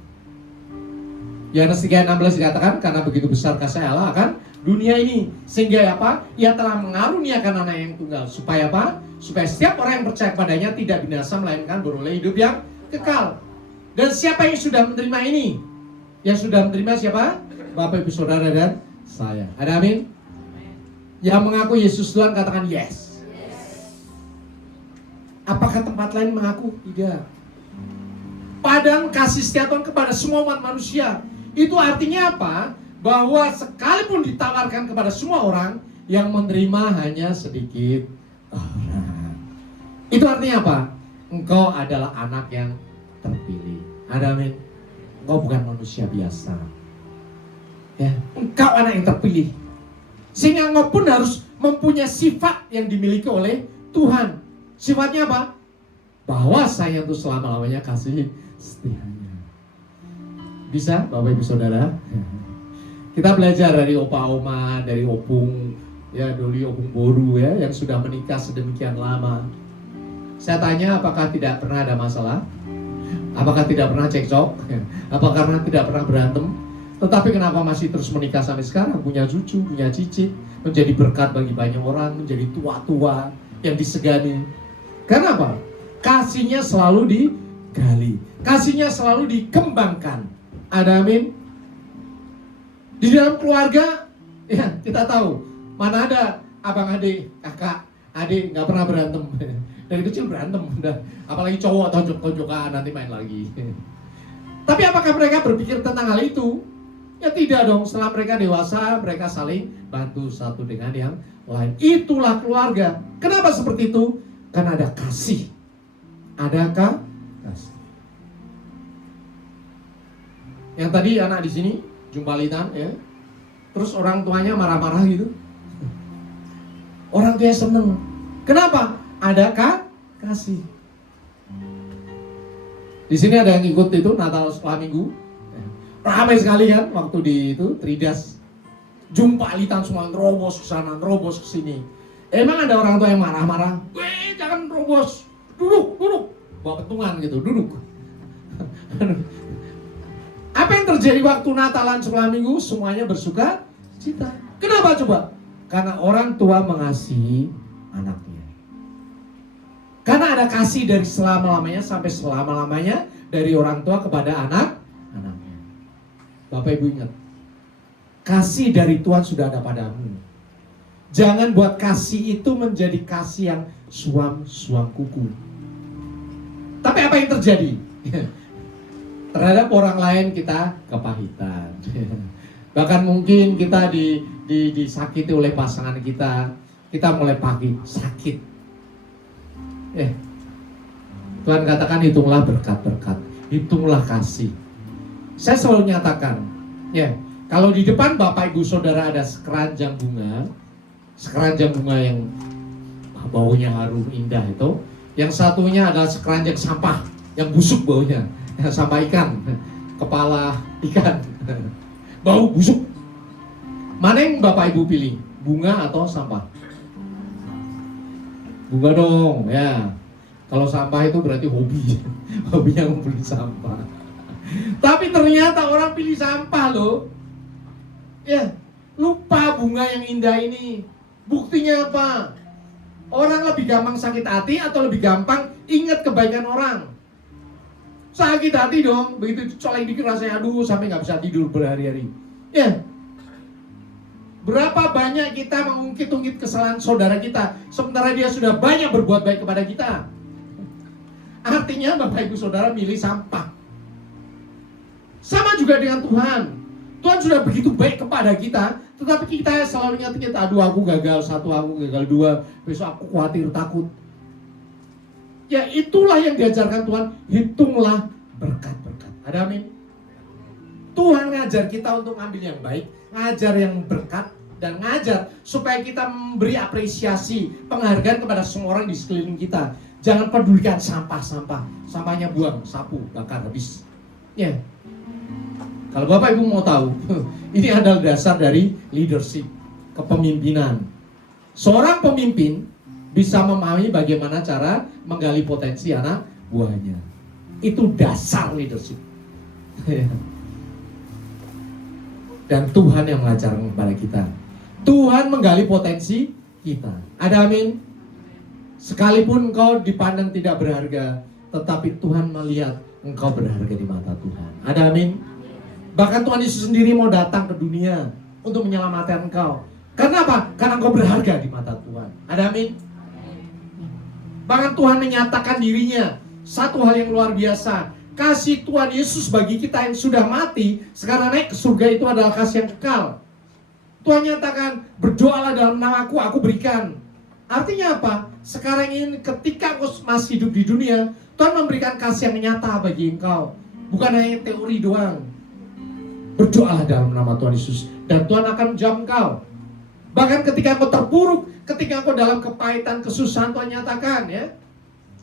Yohanes 3:16 dikatakan, karena begitu besar kasih Allah akan dunia ini, sehingga apa? Ia telah mengaruniakan anak yang tunggal, supaya apa? Supaya setiap orang yang percaya padanya tidak binasa, melainkan beroleh hidup yang kekal. Dan siapa yang sudah menerima ini? Yang sudah menerima siapa? Bapak, Ibu, Saudara, dan saya. Ada amin? Yang mengaku Yesus Tuhan katakan yes. Apakah tempat lain mengaku? Tidak. Padahal kasih setia Tuhan kepada semua umat manusia. Itu artinya apa? Bahwa sekalipun ditawarkan kepada semua orang, yang menerima hanya sedikit orang. Itu artinya apa? Engkau adalah anak yang terpilih. Ada amin? Engkau bukan manusia biasa. Ya, engkau anak yang terpilih. Sehingga engkau pun harus mempunyai sifat yang dimiliki oleh Tuhan. Sifatnya apa? Bahwa saya untuk selama-lamanya kasih setianya. Bisa Bapak Ibu Saudara? Kita belajar dari opa oma, dari opung, ya dulu opung boru ya, yang sudah menikah sedemikian lama. Saya tanya, apakah tidak pernah ada masalah? Apakah tidak pernah cekcok? Apakah karena tidak pernah berantem? Tetapi kenapa masih terus menikah sampai sekarang? Punya cucu, punya cicit, menjadi berkat bagi banyak orang, menjadi tua-tua yang disegani. Karena apa? Kasihnya selalu digali, kasihnya selalu dikembangkan. Ada amin? Di dalam keluarga, ya kita tahu mana ada abang adik, kakak, adik nggak pernah berantem. Dari kecil berantem, udah. Apalagi cowok tonjok-tonjokan nanti main lagi. Tapi apakah mereka berpikir tentang hal itu? Ya tidak dong. Setelah mereka dewasa, mereka saling bantu satu dengan yang lain. Itulah keluarga. Kenapa seperti itu? Karena ada kasih. Adakah kasih? Yang tadi anak di sini jumbalitan ya. Terus orang tuanya marah-marah gitu. Orang tuanya seneng. Kenapa? Adakah kasih? Di sini ada yang ikut itu Natal setelah minggu. Ramai sekali kan waktu di itu Tridas. Jumpalitan semua nerobos ke sana, nerobos ke sini. Emang ada orang tua yang marah-marah? Weh, jangan nerobos. Duduk. Bawa ketungan gitu, duduk. Apa yang terjadi waktu Natalan setelah minggu? Semuanya bersuka cita. Kenapa coba? Karena orang tua mengasihi anaknya. Karena ada kasih dari selama-lamanya sampai selama-lamanya dari orang tua kepada anak-anaknya. Bapak Ibu ingat, kasih dari Tuhan sudah ada padamu. Jangan buat kasih itu menjadi kasih yang suam kuku. Tapi apa yang terjadi? Terhadap orang lain kita kepahitan. Bahkan mungkin kita disakiti oleh pasangan kita mulai pahit, sakit. Tuhan katakan hitunglah berkat-berkat, hitunglah kasih. Saya selalu nyatakan, kalau di depan Bapak Ibu Saudara ada sekeranjang bunga yang baunya harum indah itu, yang satunya adalah sekeranjang sampah yang busuk baunya, sampah ikan, kepala ikan, bau busuk. Mana yang Bapak Ibu pilih, bunga atau sampah? Bunga dong, ya. Kalau sampah itu berarti hobinya ngumpulin sampah. Tapi ternyata orang pilih sampah loh. Lupa bunga yang indah ini. Buktinya apa? Orang lebih gampang sakit hati atau lebih gampang ingat kebaikan orang? Sakit hati dong, begitu colek dikit rasanya aduh sampai nggak bisa tidur berhari-hari. Berapa banyak kita mengungkit-ungkit kesalahan saudara kita, sementara dia sudah banyak berbuat baik kepada kita. Artinya Bapak Ibu Saudara milih sampah. Sama juga dengan Tuhan. Tuhan sudah begitu baik kepada kita, tetapi kita selalu ingat-ingat, aduh aku gagal satu, aku gagal dua, besok aku khawatir, takut. Ya itulah yang diajarkan Tuhan, hitunglah berkat-berkat. Ada amin? Tuhan ngajar kita untuk ambil yang baik, ngajar yang berkat, dan ngajar supaya kita memberi apresiasi, penghargaan kepada semua orang di sekeliling kita. Jangan pedulikan sampah-sampah, sampahnya buang, sapu, bakar, habis. Ya. Kalau Bapak Ibu mau tahu, ini adalah dasar dari leadership, kepemimpinan. Seorang pemimpin bisa memahami bagaimana cara menggali potensi anak buahnya. Itu dasar leadership. Dan Tuhan yang mengajarkan kepada kita. Tuhan menggali potensi kita. Ada amin? Sekalipun engkau dipandang tidak berharga, tetapi Tuhan melihat engkau berharga di mata Tuhan. Ada amin? Bahkan Tuhan Yesus sendiri mau datang ke dunia untuk menyelamatkan engkau. Karena apa? Karena engkau berharga di mata Tuhan. Ada amin? Bahkan Tuhan menyatakan dirinya. Satu hal yang luar biasa. Kasih Tuhan Yesus bagi kita yang sudah mati, sekarang naik ke surga, itu adalah kasih yang kekal. Tuhan nyatakan, berdoalah dalam namaku, aku berikan. Artinya apa? Sekarang ini ketika engkau masih hidup di dunia, Tuhan memberikan kasih yang nyata bagi engkau. Bukan hanya teori doang. Berdoalah dalam nama Tuhan Yesus, dan Tuhan akan menjawab engkau. Bahkan ketika engkau terpuruk, ketika engkau dalam kepahitan, kesusahan, Tuhan nyatakan ya,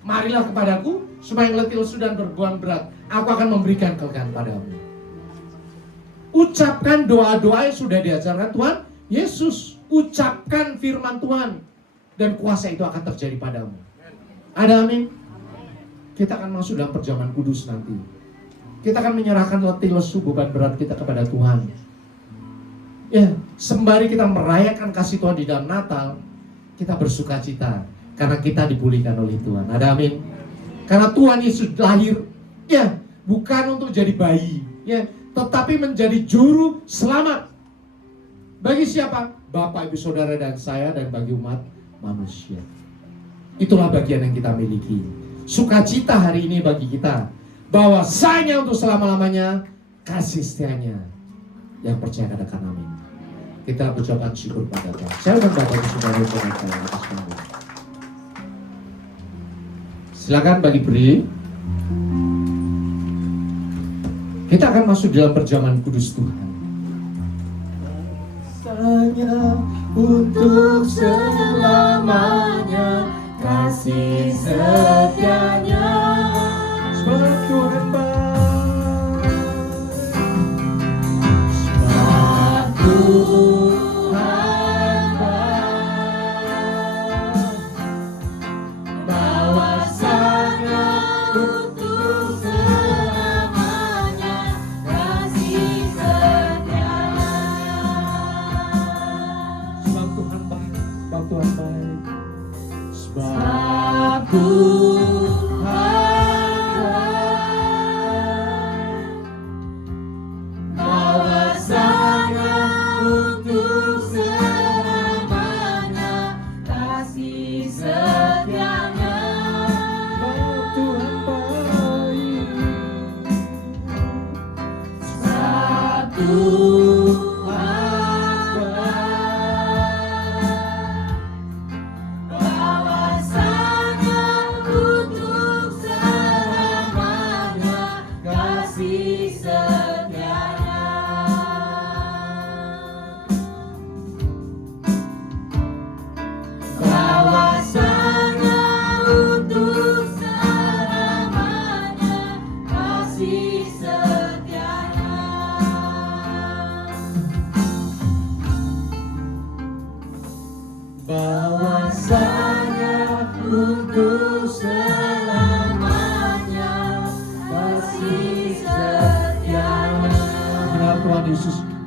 marilah kepadaku, supaya yang letih lesu dan berbeban berat, aku akan memberikan kelegaan padamu. Ucapkan doa-doa yang sudah diajarkan Tuhan Yesus. Ucapkan firman Tuhan, dan kuasa itu akan terjadi padamu. Ada amin? Kita akan masuk dalam perjamuan kudus nanti. Kita akan menyerahkan letih lesu beban berat kita kepada Tuhan. Ya, sembari kita merayakan kasih Tuhan di dalam Natal, kita bersuka cita karena kita dipulihkan oleh Tuhan. Ada amin? Karena Tuhan Yesus lahir, ya, bukan untuk jadi bayi, ya, tetapi menjadi juru selamat. Bagi siapa? Bapak, Ibu, Saudara, dan saya, dan bagi umat manusia. Itulah bagian yang kita miliki. Sukacita hari ini bagi kita, bahwasanya untuk selama-lamanya kasih setianya yang percaya katakan amin. Kita ucapkan syukur pada Tuhan. Saya dan Bapak Ibu Saudara atas panggung. Silakan bagi beri. Kita akan masuk dalam perjamuan kudus Tuhan. Hanya untuk selamanya kasih setianya. Sebab Tuhan baik, sebab Tuhan baik, bahwasanya untuk selamanya kasih setianya. Sebab Tuhan baik, sebab Tuhan baik, sebab Tuhan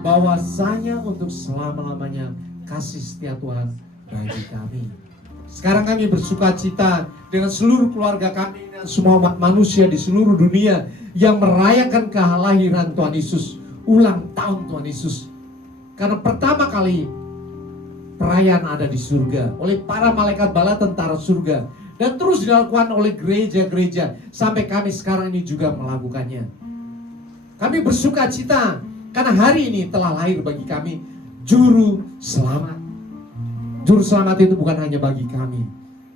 bahwasanya untuk selama-lamanya kasih setia Tuhan bagi kami. Sekarang kami bersuka cita dengan seluruh keluarga kami dan semua umat manusia di seluruh dunia yang merayakan kelahiran Tuhan Yesus, ulang tahun Tuhan Yesus. Karena pertama kali perayaan ada di surga oleh para malaikat bala tentara surga, dan terus dilakukan oleh gereja-gereja sampai kami sekarang ini juga melakukannya. Kami bersuka cita Karena hari ini telah lahir bagi kami Juru Selamat. Juru Selamat itu bukan hanya bagi kami,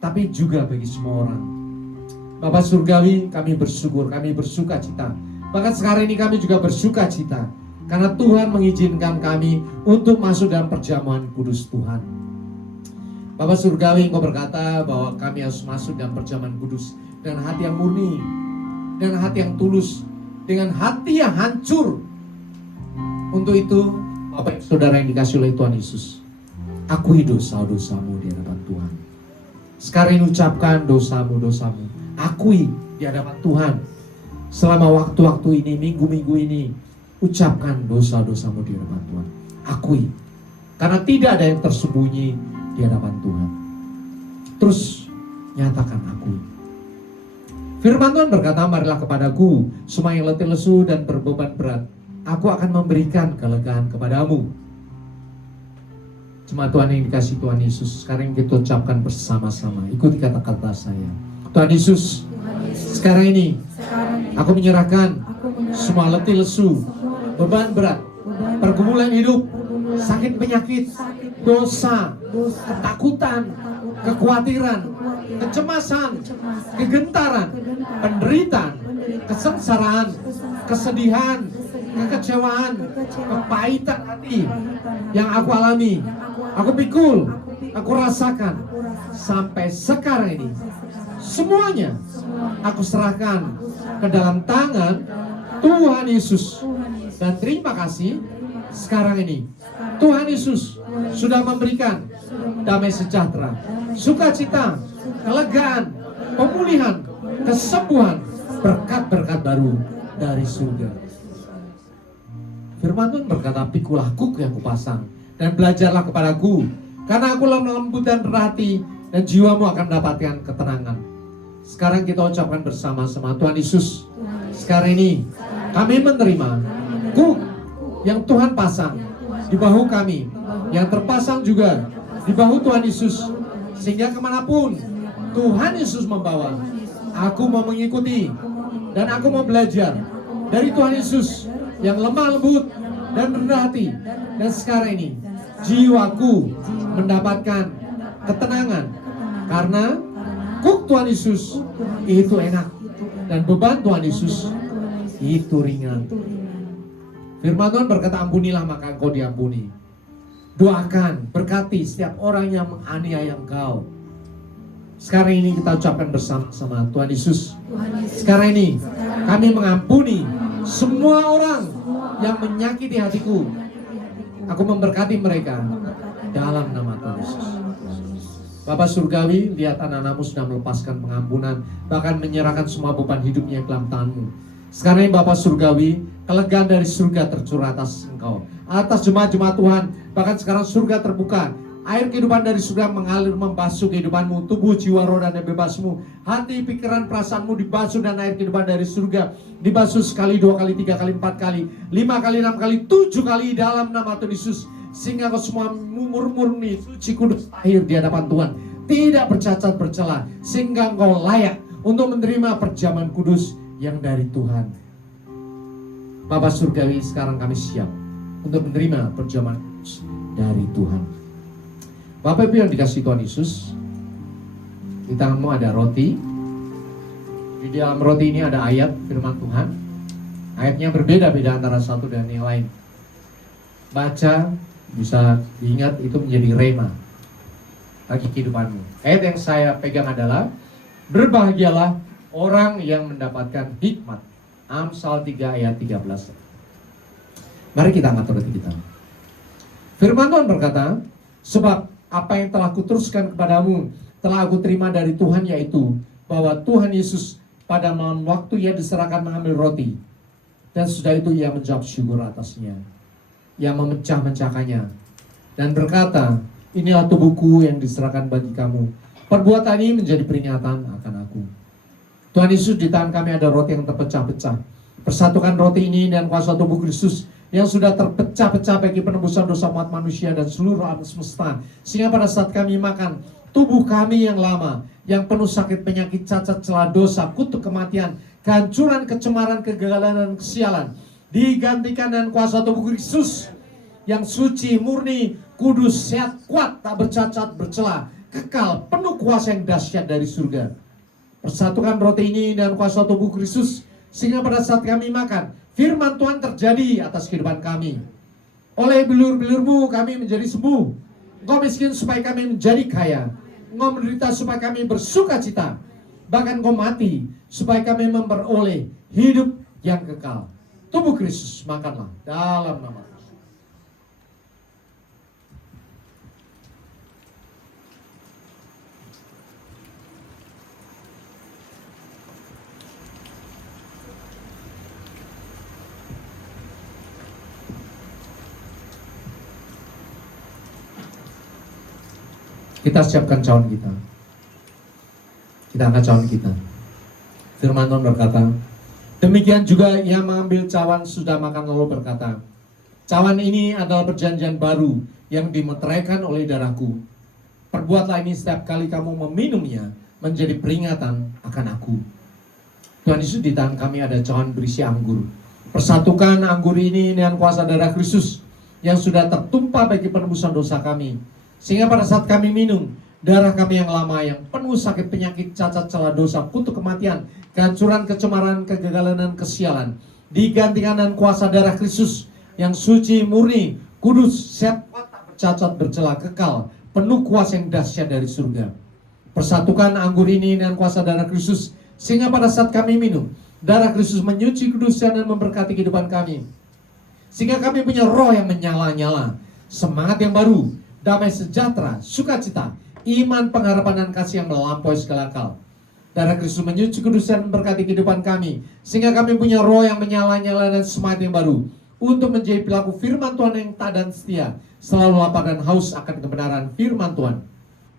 tapi juga bagi semua orang. Bapa Surgawi, kami bersyukur, kami bersuka cita. Bahkan sekarang ini kami juga bersuka cita karena Tuhan mengizinkan kami untuk masuk dalam perjamuan kudus Tuhan. Bapa Surgawi, Engkau berkata bahwa kami harus masuk dalam perjamuan kudus dengan hati yang murni, dengan hati yang tulus, dengan hati yang hancur. Untuk itu, Bapak Saudara yang dikasih oleh Tuhan Yesus, akui dosa-dosamu di hadapan Tuhan. Sekarang ini ucapkan dosamu-dosamu, akui di hadapan Tuhan. Selama waktu-waktu ini, minggu-minggu ini, ucapkan dosa-dosamu di hadapan Tuhan. Akui, karena tidak ada yang tersembunyi di hadapan Tuhan. Terus nyatakan akui. Firman Tuhan berkata, marilah kepadaku semua yang letih lesu dan berbeban berat, aku akan memberikan kelegaan kepadamu. Jemaat Tuhan yang dikasih Tuhan Yesus, sekarang kita ucapkan bersama-sama. Ikuti kata-kata saya. Tuhan Yesus, sekarang ini aku menyerahkan semua letih lesu, beban berat, pergumulan hidup, sakit penyakit, dosa, ketakutan, kekhawatiran, kecemasan, kegentaran, penderitaan, kesengsaraan, kesedihan, kekecewaan, kepahitan hati yang aku alami, aku pikul, aku rasakan sampai sekarang ini. Semuanya aku serahkan ke dalam tangan Tuhan Yesus. Dan terima kasih, sekarang ini Tuhan Yesus sudah memberikan damai sejahtera, sukacita, kelegaan, pemulihan, kesembuhan, berkat-berkat baru dari surga. Firman Tuhan berkata, pikulah kuk yang kupasang dan belajarlah kepadaku, karena aku lemah lembut dan berhati, dan jiwamu akan mendapatkan ketenangan. Sekarang kita ucapkan bersama-sama, Tuhan Yesus, sekarang ini kami menerima kuk yang Tuhan pasang di bahu kami, yang terpasang juga di bahu Tuhan Yesus, sehingga kemanapun Tuhan Yesus membawa, aku mau mengikuti dan aku mau belajar dari Tuhan Yesus yang lemah lembut dan rendah hati. Dan sekarang ini jiwaku mendapatkan ketenangan karena kuk Tuhan Yesus itu enak dan beban Tuhan Yesus itu ringan. Firman Tuhan berkata, ampunilah maka engkau diampuni. Doakan, berkati setiap orang yang menganiaya engkau. Sekarang ini kita ucapkan bersama-sama, Tuhan Yesus, sekarang ini kami mengampuni semua orang yang menyakiti hatiku. Aku memberkati mereka dalam nama Tuhan Yesus. Bapak Surgawi, lihat anak-anakmu sudah melepaskan pengampunan, bahkan menyerahkan semua beban hidupnya ke dalam tanganmu. Sekarang ini Bapak Surgawi, kelegaan dari surga tercurah atas engkau, atas jemaat-jemaat Tuhan. Bahkan sekarang surga terbuka, air kehidupan dari surga mengalir membasuh kehidupanmu, tubuh, jiwa, roh, dan bebasmu. Hati, pikiran, perasaanmu dibasuh dan air kehidupan dari surga dibasuh sekali, 2 kali, 3 kali, 4 kali, 5 kali, 6 kali, 7 kali dalam nama Tuhan Yesus. Sehingga kau semua murni, suci, kudus, lahir di hadapan Tuhan, tidak bercacat bercela, sehingga engkau layak untuk menerima perjamuan kudus yang dari Tuhan. Bapak Surgawi, sekarang kami siap untuk menerima perjamuan kudus dari Tuhan. Bapak Ibu yang dikasih Tuhan Yesus, di tanganmu ada roti. Di dalam roti ini ada ayat firman Tuhan. Ayatnya berbeda-beda antara satu dan yang lain. Baca, bisa diingat, itu menjadi rema bagi kehidupanmu. Ayat yang saya pegang adalah, berbahagialah orang yang mendapatkan hikmat. Amsal 3 ayat 13. Mari kita angkat roti kita. Firman Tuhan berkata, sebab apa yang telah kuteruskan kepadamu telah aku terima dari Tuhan, yaitu bahwa Tuhan Yesus pada malam waktu ia diserahkan mengambil roti, dan sudah itu ia menjawab syukur atasnya, ia memecah-mecahkannya dan berkata, inilah tubuhku yang diserahkan bagi kamu, perbuatan ini menjadi peringatan akan aku. Tuhan Yesus, di tangan kami ada roti yang terpecah-pecah. Persatukan roti ini dan kuasa tubuh Kristus yang sudah terpecah-pecah bagi penebusan dosa umat manusia dan seluruh alam semesta. Sehingga pada saat kami makan, tubuh kami yang lama, yang penuh sakit, penyakit, cacat, celah, dosa, kutuk kematian, kehancuran, kecemaran, kegagalan, dan kesialan, digantikan dengan kuasa tubuh Kristus yang suci, murni, kudus, sehat, kuat, tak bercacat, bercela, kekal, penuh kuasa yang dahsyat dari surga. Persatukan roti ini dengan kuasa tubuh Kristus, sehingga pada saat kami makan, firman Tuhan terjadi atas kehidupan kami. Oleh bilur-bilurmu kami menjadi sembuh. Engkau miskin supaya kami menjadi kaya. Engkau menderita supaya kami bersuka cita. Bahkan Engkau mati supaya kami memperoleh hidup yang kekal. Tubuh Kristus, makanlah dalam nama Yesus. Kita siapkan cawan kita. Kita angkat cawan kita. Firman Tuhan berkata, demikian juga ia mengambil cawan sudah makan lalu berkata, cawan ini adalah perjanjian baru yang dimeteraikan oleh darahku. Perbuatlah ini setiap kali kamu meminumnya menjadi peringatan akan aku. Tuhan Yesus, di tangan kami ada cawan berisi anggur. Persatukan anggur ini dengan kuasa darah Kristus yang sudah tertumpah bagi penebusan dosa kami. Sehingga pada saat kami minum, darah kami yang lama yang penuh sakit, penyakit, cacat, celah, dosa, kutuk kematian, kehancuran, kecemaran, kegagalan, dan kesialan, digantikan dengan kuasa darah Kristus yang suci, murni, kudus, sehat, tak bercacat, bercela, kekal, penuh kuasa yang dahsyat dari surga. Persatukan anggur ini dengan kuasa darah Kristus, sehingga pada saat kami minum, darah Kristus menyuci, kudus, dan memberkati kehidupan kami. Sehingga kami punya roh yang menyala-nyala, semangat yang baru, damai sejahtera, sukacita, iman, pengharapan, dan kasih yang melampaui segala akal. Darah Kristus menyuci, kudus, dan memberkati kehidupan kami, sehingga kami punya roh yang menyala-nyala dan semangat yang baru untuk menjadi pelaku firman Tuhan yang taat dan setia, selalu lapar dan haus akan kebenaran firman Tuhan.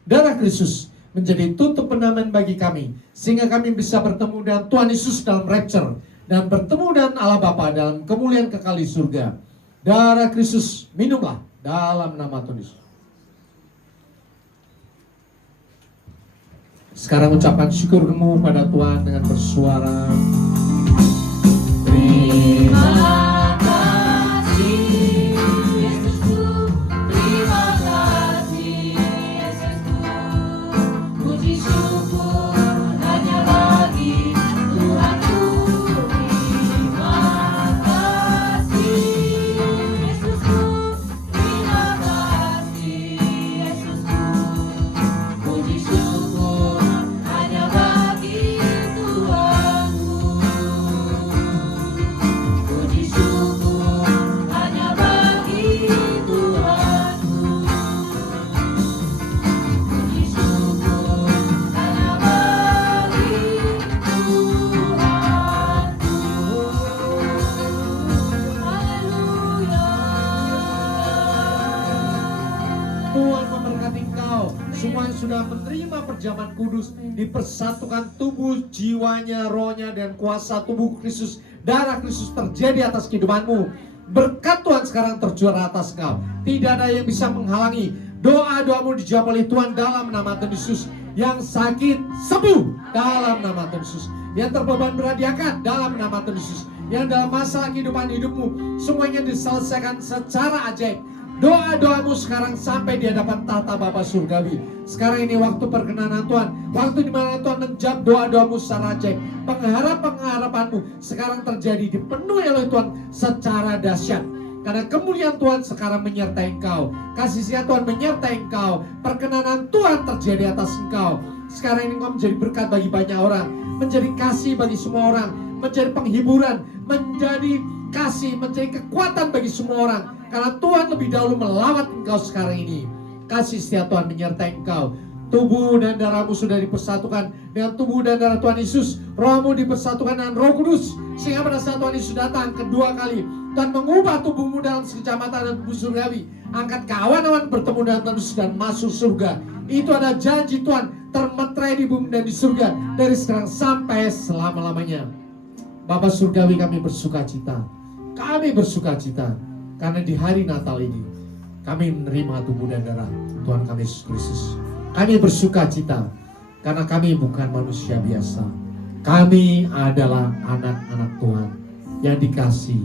Darah Kristus menjadi tutup pengaman bagi kami, sehingga kami bisa bertemu dengan Tuhan Yesus dalam rapture dan bertemu dengan Allah Bapa dalam kemuliaan kekal di surga. Darah Kristus, minumlah dalam nama Tuhan Yesus. Sekarang ucapkan syukurmu pada Tuhan dengan bersuara. Terima kasih Yesusku, terima kasih Yesusku, puji syukur hanya bagi Tuhanku. Terima kasih Yesusku, terima kasih Yesusku, puji syukur hanya bagi Tuhanku. Puji syukur hanya bagi Tuhanku. Puji syukur hanya bagi Tuhanku. Haleluya. Tuhan memberkati engkau. Semua yang sudah menerima perjamuan kudus, dipersatukan tubuh, jiwanya, rohnya, dan kuasa tubuh Kristus, darah Kristus terjadi atas kehidupanmu. Berkat Tuhan sekarang tercurah atas engkau. Tidak ada yang bisa menghalangi. Doa-doamu dijawab oleh Tuhan dalam nama Tuhan Yesus. Yang sakit sembuh dalam nama Tuhan Yesus. Yang terbeban berat diangkat dalam nama Tuhan Yesus. Yang dalam masalah kehidupan hidupmu semuanya diselesaikan secara ajaib. Doa-doamu sekarang sampai di hadapan tata Bapa surgawi. Sekarang ini waktu perkenanan Tuhan, waktu di mana Tuhan menjawab doa-doamu secara ajaib. Pengharapan-pengharapanmu sekarang terjadi, dipenuhi oleh Tuhan secara dahsyat. Karena kemuliaan Tuhan sekarang menyertai engkau, kasih setia Tuhan menyertai engkau, perkenanan Tuhan terjadi atas engkau. Sekarang ini engkau menjadi berkat bagi banyak orang, menjadi kasih bagi semua orang, menjadi penghiburan, menjadi kasih, menjadi kekuatan bagi semua orang. Karena Tuhan lebih dahulu melawat engkau sekarang ini. Kasih setia Tuhan menyertai engkau. Tubuh dan darahmu sudah dipersatukan dengan tubuh dan darah Tuhan Yesus. Rohmu dipersatukan dengan Roh Kudus. Sehingga pada saat Tuhan Yesus datang kedua kali, Tuhan mengubah tubuhmu dalam sekecamatan dan tubuh surgawi. Angkat ke awan-awan bertemu dengan Tuhan Yesus dan masuk surga. Itu ada janji Tuhan termeterai di bumi dan di surga dari sekarang sampai selama-lamanya. Bapa surgawi, kami bersuka cita. Kami bersuka cita karena di hari Natal ini kami menerima tubuh dan darah Tuhan kami Yesus Kristus. Kami bersuka cita karena kami bukan manusia biasa. Kami adalah anak-anak Tuhan yang dikasihi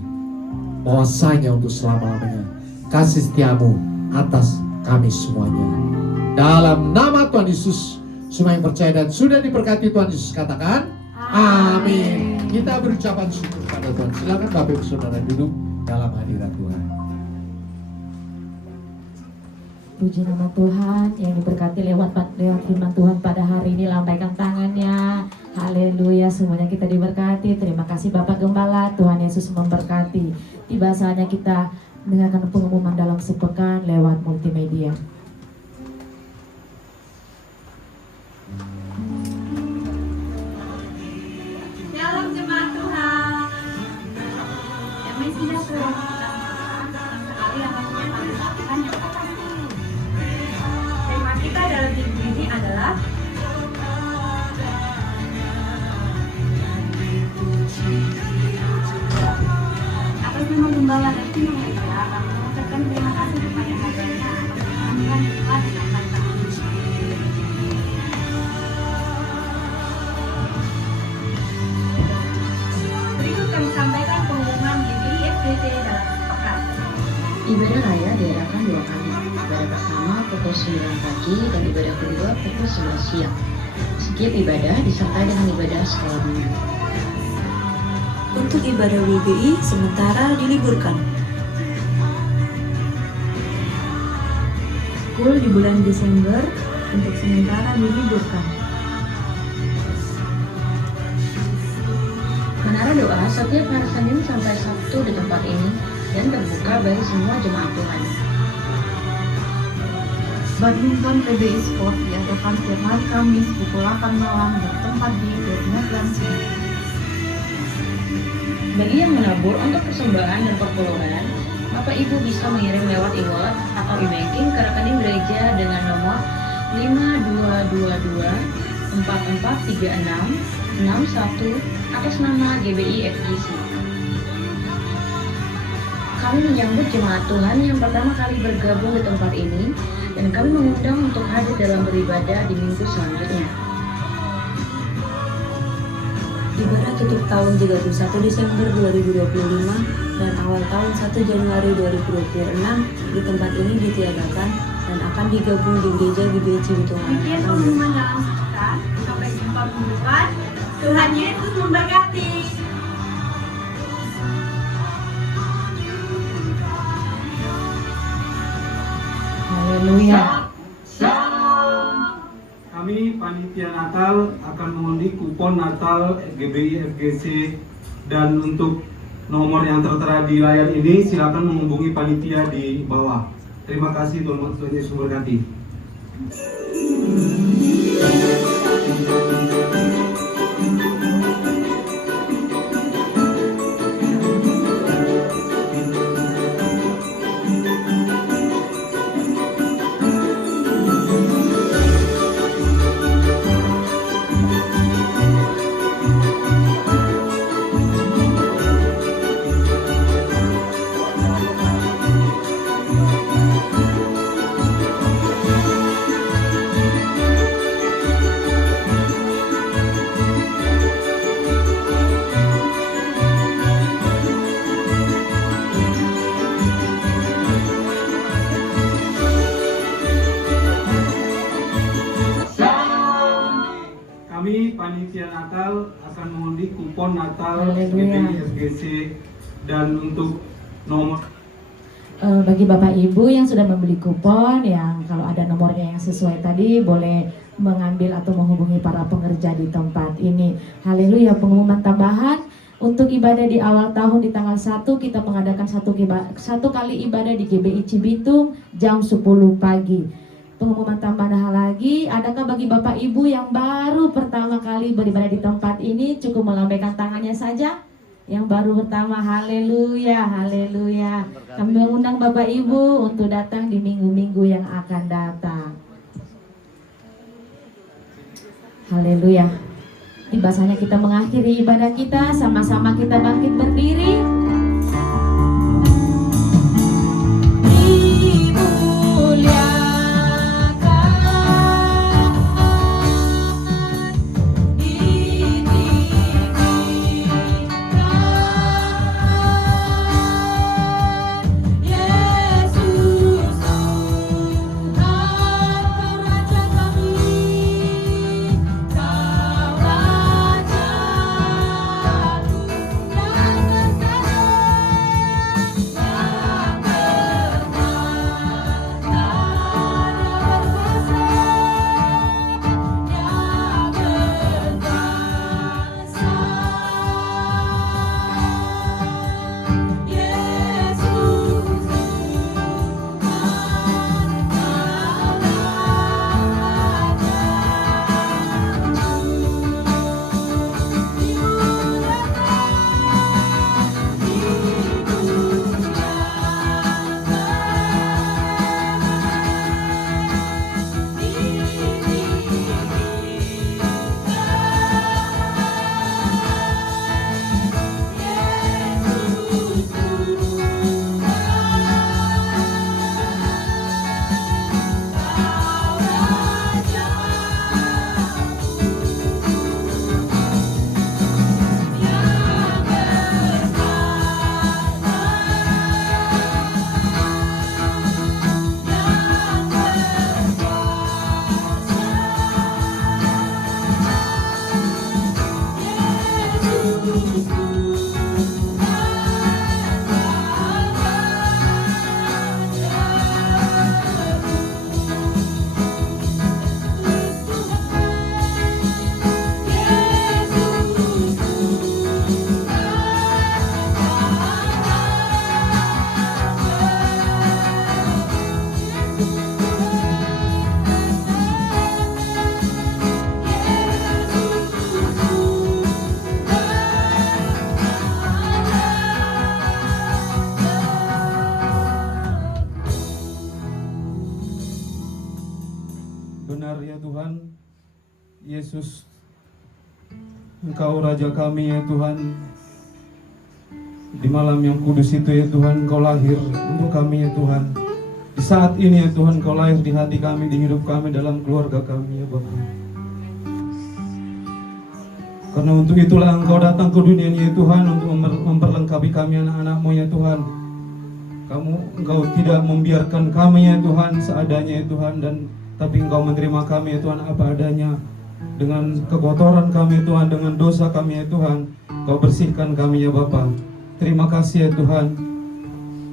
menguasainya untuk selama-lamanya. Kasih setiamu atas kami semuanya. Dalam nama Tuhan Yesus, semua yang percaya dan sudah diberkati Tuhan Yesus katakan, amin. Kita berucapan syukur pada Tuhan. Silakan Bapak Ibu Saudara duduk dalam hadirat Tuhan. Puji nama Tuhan yang diberkati lewat firman Tuhan pada hari ini. Lambaikan tangannya. Haleluya, semuanya kita diberkati. Terima kasih Bapak Gembala. Tuhan Yesus memberkati. Tiba saatnya kita mendengarkan pengumuman dalam sepekan lewat multimedia. Shalom jemaat Tuhan. Damai sejahtera sekali yang akan melakukan yang terkasih. Tema kita dalam minggu ini adalah atas nama Gembala dan tim Mahendra, kami mengucapkan terima kasih kepada hadiahnya atas penampilan yang telah disampaikan. Berikut kami sampaikan pengumuman GBI FGC dalam sepekan. Ibadah raya diadakan 2 kali. Ibadah pertama pukul 9 pagi dan ibadah kedua pukul 11 siang. Setiap ibadah disertai dengan ibadah sekolah minggu. Untuk ibadah WGI sementara diliburkan. Kul di bulan Desember untuk sementara diliburkan. Menara doa setiap hari Senin sampai Sabtu di tempat ini dan terbuka bagi semua jemaat Tuhan. Badminton PBI Sport diadakan setiap hari Kamis pukul 8 malam bertempat di Netland City. Bagi yang menabur untuk persembahan dan perpuluhan, Bapak Ibu bisa mengirim lewat e-wallet atau e-banking ke rekening gereja dengan nomor 5222 4436 61 atas nama GBI FGC. Kami menyambut jemaat Tuhan yang pertama kali bergabung di tempat ini dan kami mengundang untuk hadir dalam beribadah di minggu selanjutnya. Ibadah tutup tahun 31 Desember 2025 dan awal tahun 1 Januari 2026 di tempat ini ditiadakan dan akan digabung di gereja GBI Cibitung. Demikian pengumuman dalam sepekan. Sampai jumpa minggu depan. Tuhan Yesus memberkati. Haleluya. Kami panitia Natal akan mengundi kupon Natal GBI FGC dan untuk nomor yang tertera di layar ini silakan menghubungi panitia di bawah. Terima kasih, Tuhan Yesus memberkati. Kami panitia Natal akan mengundi kupon Natal Haleluya. GBI FGC dan untuk nomor Bagi Bapak Ibu yang sudah membeli kupon, yang kalau ada nomornya yang sesuai tadi boleh mengambil atau menghubungi para pengerja di tempat ini. Haleluya. Pengumuman tambahan untuk ibadah di awal tahun di tanggal 1 kita mengadakan satu kali ibadah di GBI Cibitung jam 10 pagi. Pengumuman tambahan lagi, adakah bagi Bapak Ibu yang baru pertama kali beribadah di tempat ini cukup melambaikan tangannya saja? Yang baru pertama, haleluya, haleluya. Kami mengundang Bapak Ibu untuk datang di minggu-minggu yang akan datang. Haleluya. Tiba saatnya kita mengakhiri ibadah kita, sama-sama kita bangkit berdiri. Yesus, Engkau Raja kami ya Tuhan. Di malam yang kudus itu ya Tuhan, Engkau lahir untuk kami ya Tuhan. Di saat ini ya Tuhan, Engkau lahir di hati kami, di hidup kami, dalam keluarga kami ya Bapa. Karena untuk itulah Engkau datang ke dunia ini ya Tuhan, untuk memperlengkapi kami anak-anak-Mu ya Tuhan. Engkau tidak membiarkan kami ya Tuhan seadanya ya Tuhan, tapi Engkau menerima kami ya Tuhan apa adanya. Dengan kekotoran kami Tuhan, dengan dosa kami ya Tuhan, Engkau bersihkan kami ya Bapa. Terima kasih ya Tuhan,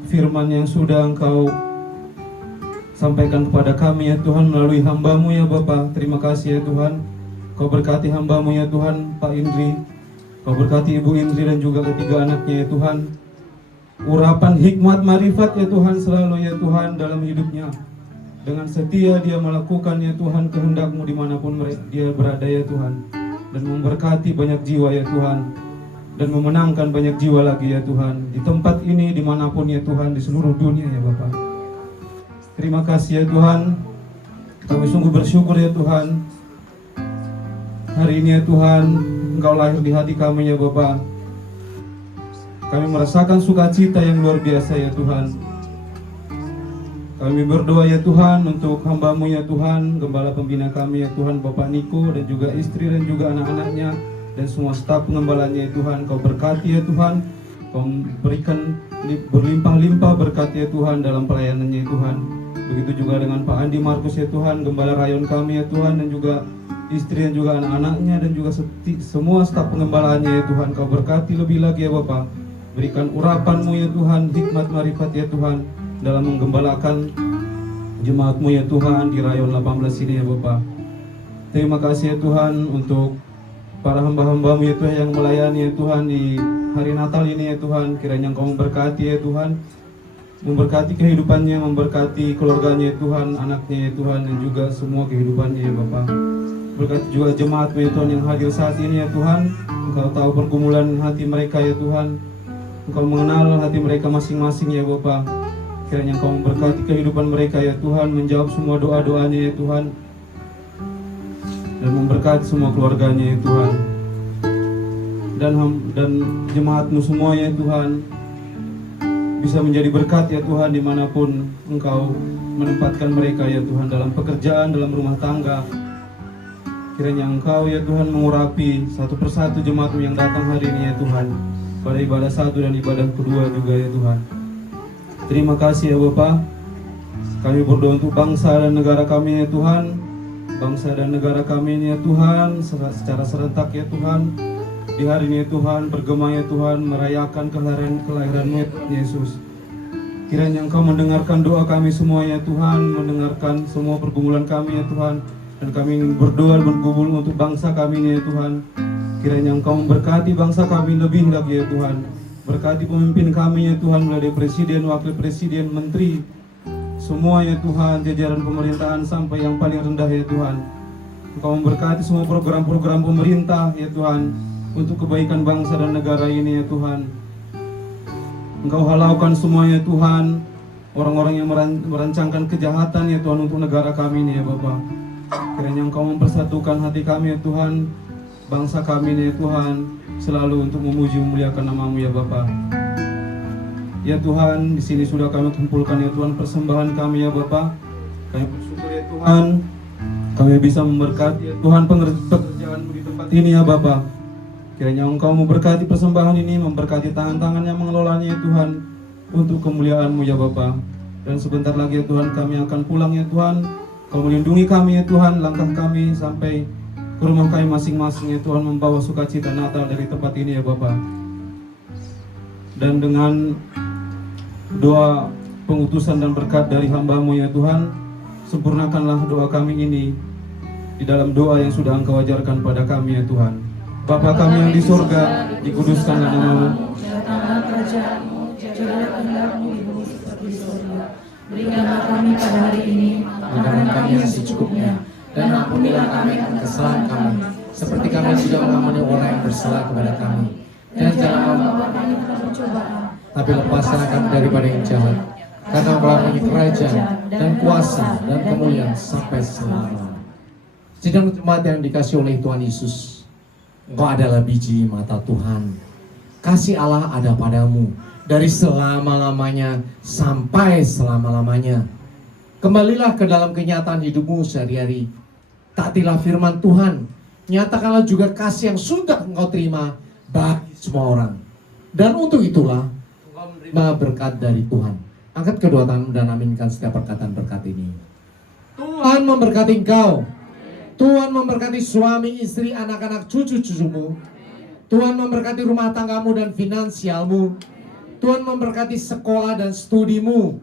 firman yang sudah Engkau sampaikan kepada kami ya Tuhan melalui hamba-Mu ya Bapa. Terima kasih ya Tuhan, Kau berkati hamba-Mu ya Tuhan, Pak Indri. Kau berkati Ibu Indri dan juga ketiga anaknya ya Tuhan. Urapan hikmat marifat ya Tuhan selalu ya Tuhan dalam hidupnya. Dengan setia dia melakukan ya Tuhan kehendak-Mu dimanapun dia berada ya Tuhan. Dan memberkati banyak jiwa ya Tuhan. Dan memenangkan banyak jiwa lagi ya Tuhan. Di tempat ini dimanapun ya Tuhan, di seluruh dunia ya Bapak. Terima kasih ya Tuhan. Kami sungguh bersyukur ya Tuhan. Hari ini ya Tuhan, Engkau lahir di hati kami ya Bapak. Kami merasakan sukacita yang luar biasa ya Tuhan. Kami berdoa ya Tuhan untuk hamba-Mu ya Tuhan, gembala pembina kami ya Tuhan, Bapak Niko dan juga istri dan juga anak-anaknya dan semua staf pengembalanya ya Tuhan. Kau berkati ya Tuhan, Kau berikan berlimpah-limpah berkat ya Tuhan dalam pelayanannya ya Tuhan. Begitu juga dengan Pak Andi Markus ya Tuhan, gembala rayon kami ya Tuhan, dan juga istri dan juga anak-anaknya dan juga semua staf pengembalanya ya Tuhan. Kau berkati lebih lagi ya Bapak. Berikan urapan-Mu ya Tuhan, hikmat marifat ya Tuhan dalam menggembalakan jemaat-Mu ya Tuhan di rayon 18 ini ya Bapak. Terima kasih ya Tuhan untuk para hamba-hamba-Mu ya Tuhan yang melayani ya Tuhan di hari Natal ini ya Tuhan. Kiranya Engkau memberkati ya Tuhan, memberkati kehidupannya, memberkati keluarganya ya Tuhan, anaknya ya Tuhan, dan juga semua kehidupannya ya Bapak. Berkati juga jemaat-Mu ya Tuhan yang hadir saat ini ya Tuhan. Engkau tahu pergumulan hati mereka ya Tuhan. Engkau mengenal hati mereka masing-masing ya Bapak. Kiranya Engkau memberkati kehidupan mereka ya Tuhan, menjawab semua doa-doanya ya Tuhan, dan memberkati semua keluarganya ya Tuhan. Dan jemaat-Mu semua ya Tuhan bisa menjadi berkat ya Tuhan dimanapun Engkau menempatkan mereka ya Tuhan, dalam pekerjaan, dalam rumah tangga. Kiranya Engkau ya Tuhan mengurapi satu persatu jemaat-Mu yang datang hari ini ya Tuhan, pada ibadah satu dan ibadah kedua juga ya Tuhan. Terima kasih ya Bapak. Kami berdoa untuk bangsa dan negara kami ya Tuhan. Bangsa dan negara kami ini ya Tuhan, secara serentak ya Tuhan, di hari ini ya Tuhan, bergema ya Tuhan, merayakan kelahiran-Mu Yesus. Kiranya Engkau mendengarkan doa kami semua ya Tuhan, mendengarkan semua pergumulan kami ya Tuhan. Dan kami ingin berdoa bergumul untuk bangsa kami ini ya Tuhan. Kiranya Engkau memberkati bangsa kami lebih lagi ya Tuhan. Berkati pemimpin kami ya Tuhan, mulai dari presiden, wakil presiden, menteri, semua ya Tuhan, jajaran pemerintahan sampai yang paling rendah ya Tuhan. Engkau memberkati semua program-program pemerintah ya Tuhan, untuk kebaikan bangsa dan negara ini ya Tuhan. Engkau halaukan semua ya Tuhan, orang-orang yang merancangkan kejahatan ya Tuhan untuk negara kami ini ya Bapak. Kiranya Engkau mempersatukan hati kami ya Tuhan, bangsa kami ini ya Tuhan, selalu untuk memuji memuliakan nama-Mu ya Bapa. Ya Tuhan, di sini sudah kami kumpulkan ya Tuhan persembahan kami ya Bapa. Kami bersyukur ya Tuhan, kami bisa memberkati ya Tuhan pekerjaan-Mu di tempat ini ya Bapa. Kiranya Engkau memberkati persembahan ini, memberkati tangan-tangan yang mengelolanya ya Tuhan, untuk kemuliaan-Mu ya Bapa. Dan sebentar lagi ya Tuhan kami akan pulang ya Tuhan. Kau melindungi kami ya Tuhan, langkah kami sampai ke rumah kami masing-masing ya Tuhan, membawa sukacita Natal dari tempat ini ya Bapa. Dan dengan doa pengutusan dan berkat dari hamba-Mu ya Tuhan, sempurnakanlah doa kami ini di dalam doa yang sudah Engkau ajarkan pada kami ya Tuhan. Bapa kami yang di surga, dikuduskanlah nama-Mu. Datanglah kerajaan-Mu, jadilah kehendak-Mu di bumi seperti di surga. Berikanlah kami pada hari ini makanan kami yang secukupnya, dan ampunilah kami akan kesalahan kami, seperti kami juga mengampuni orang yang bersalah kepada kami. Dan jangan membawa kami ke dalam pencobaan, tapi lepaskanlah kami daripada yang jahat. Karena Engkau memiliki kerajaan dan kuasa dan kemuliaan sampai selama. Sidang jemaat yang dikasih oleh Tuhan Yesus, engkau adalah biji mata Tuhan. Kasih Allah ada padamu dari selama-lamanya sampai selama-lamanya. Kembalilah ke dalam kenyataan hidupmu sehari-hari. Taatilah firman Tuhan. Nyatakanlah juga kasih yang sudah engkau terima bagi semua orang. Dan untuk itulah engkau menerima berkat dari Tuhan. Angkat kedua tanganmu dan aminkan setiap perkataan berkat ini. Tuhan memberkati engkau. Tuhan memberkati suami, istri, anak-anak, cucu-cucumu. Tuhan memberkati rumah tanggamu dan finansialmu. Tuhan memberkati sekolah dan studimu.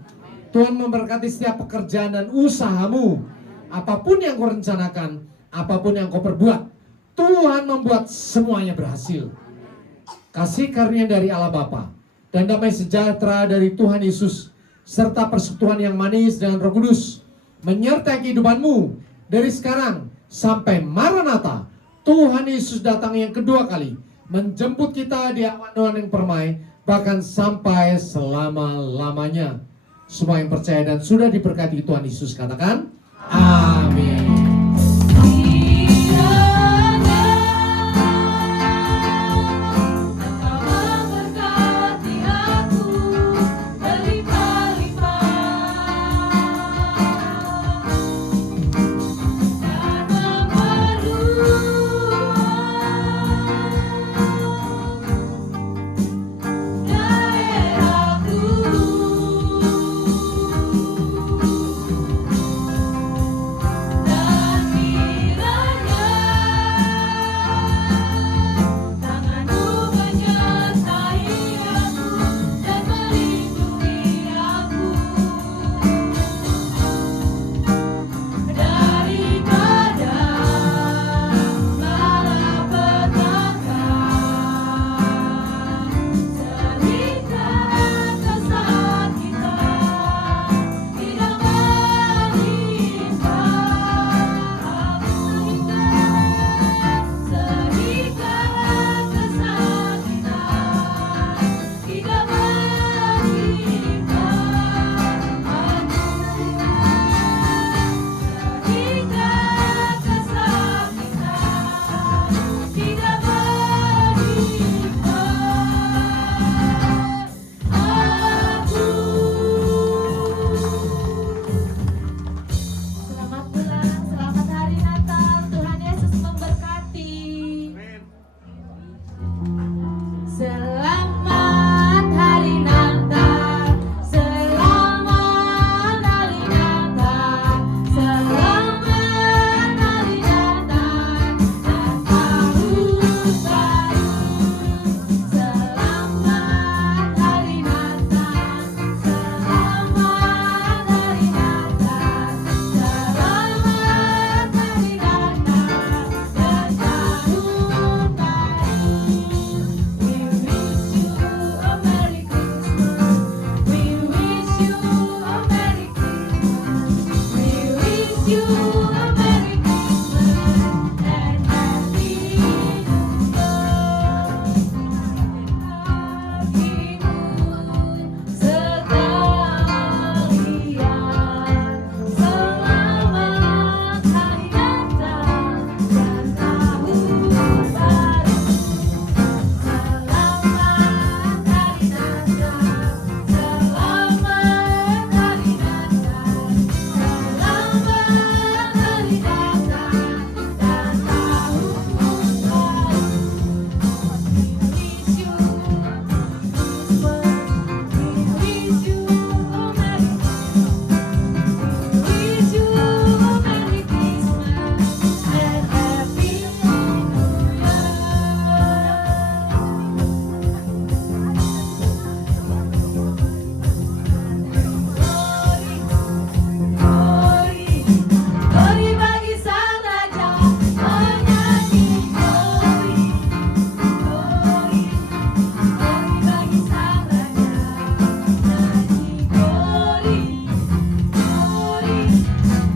Tuhan memberkati setiap pekerjaan dan usahamu. Apapun yang kau rencanakan, apapun yang kau perbuat, Tuhan membuat semuanya berhasil. Kasih karunia dari Allah Bapa dan damai sejahtera dari Tuhan Yesus serta persekutuan yang manis dengan Roh Kudus menyertai kehidupanmu dari sekarang sampai Maranatha. Tuhan Yesus datang yang kedua kali menjemput kita di awan yang permai, bahkan sampai selama-lamanya. Semua yang percaya dan sudah diberkati Tuhan Yesus katakan amin. Selamat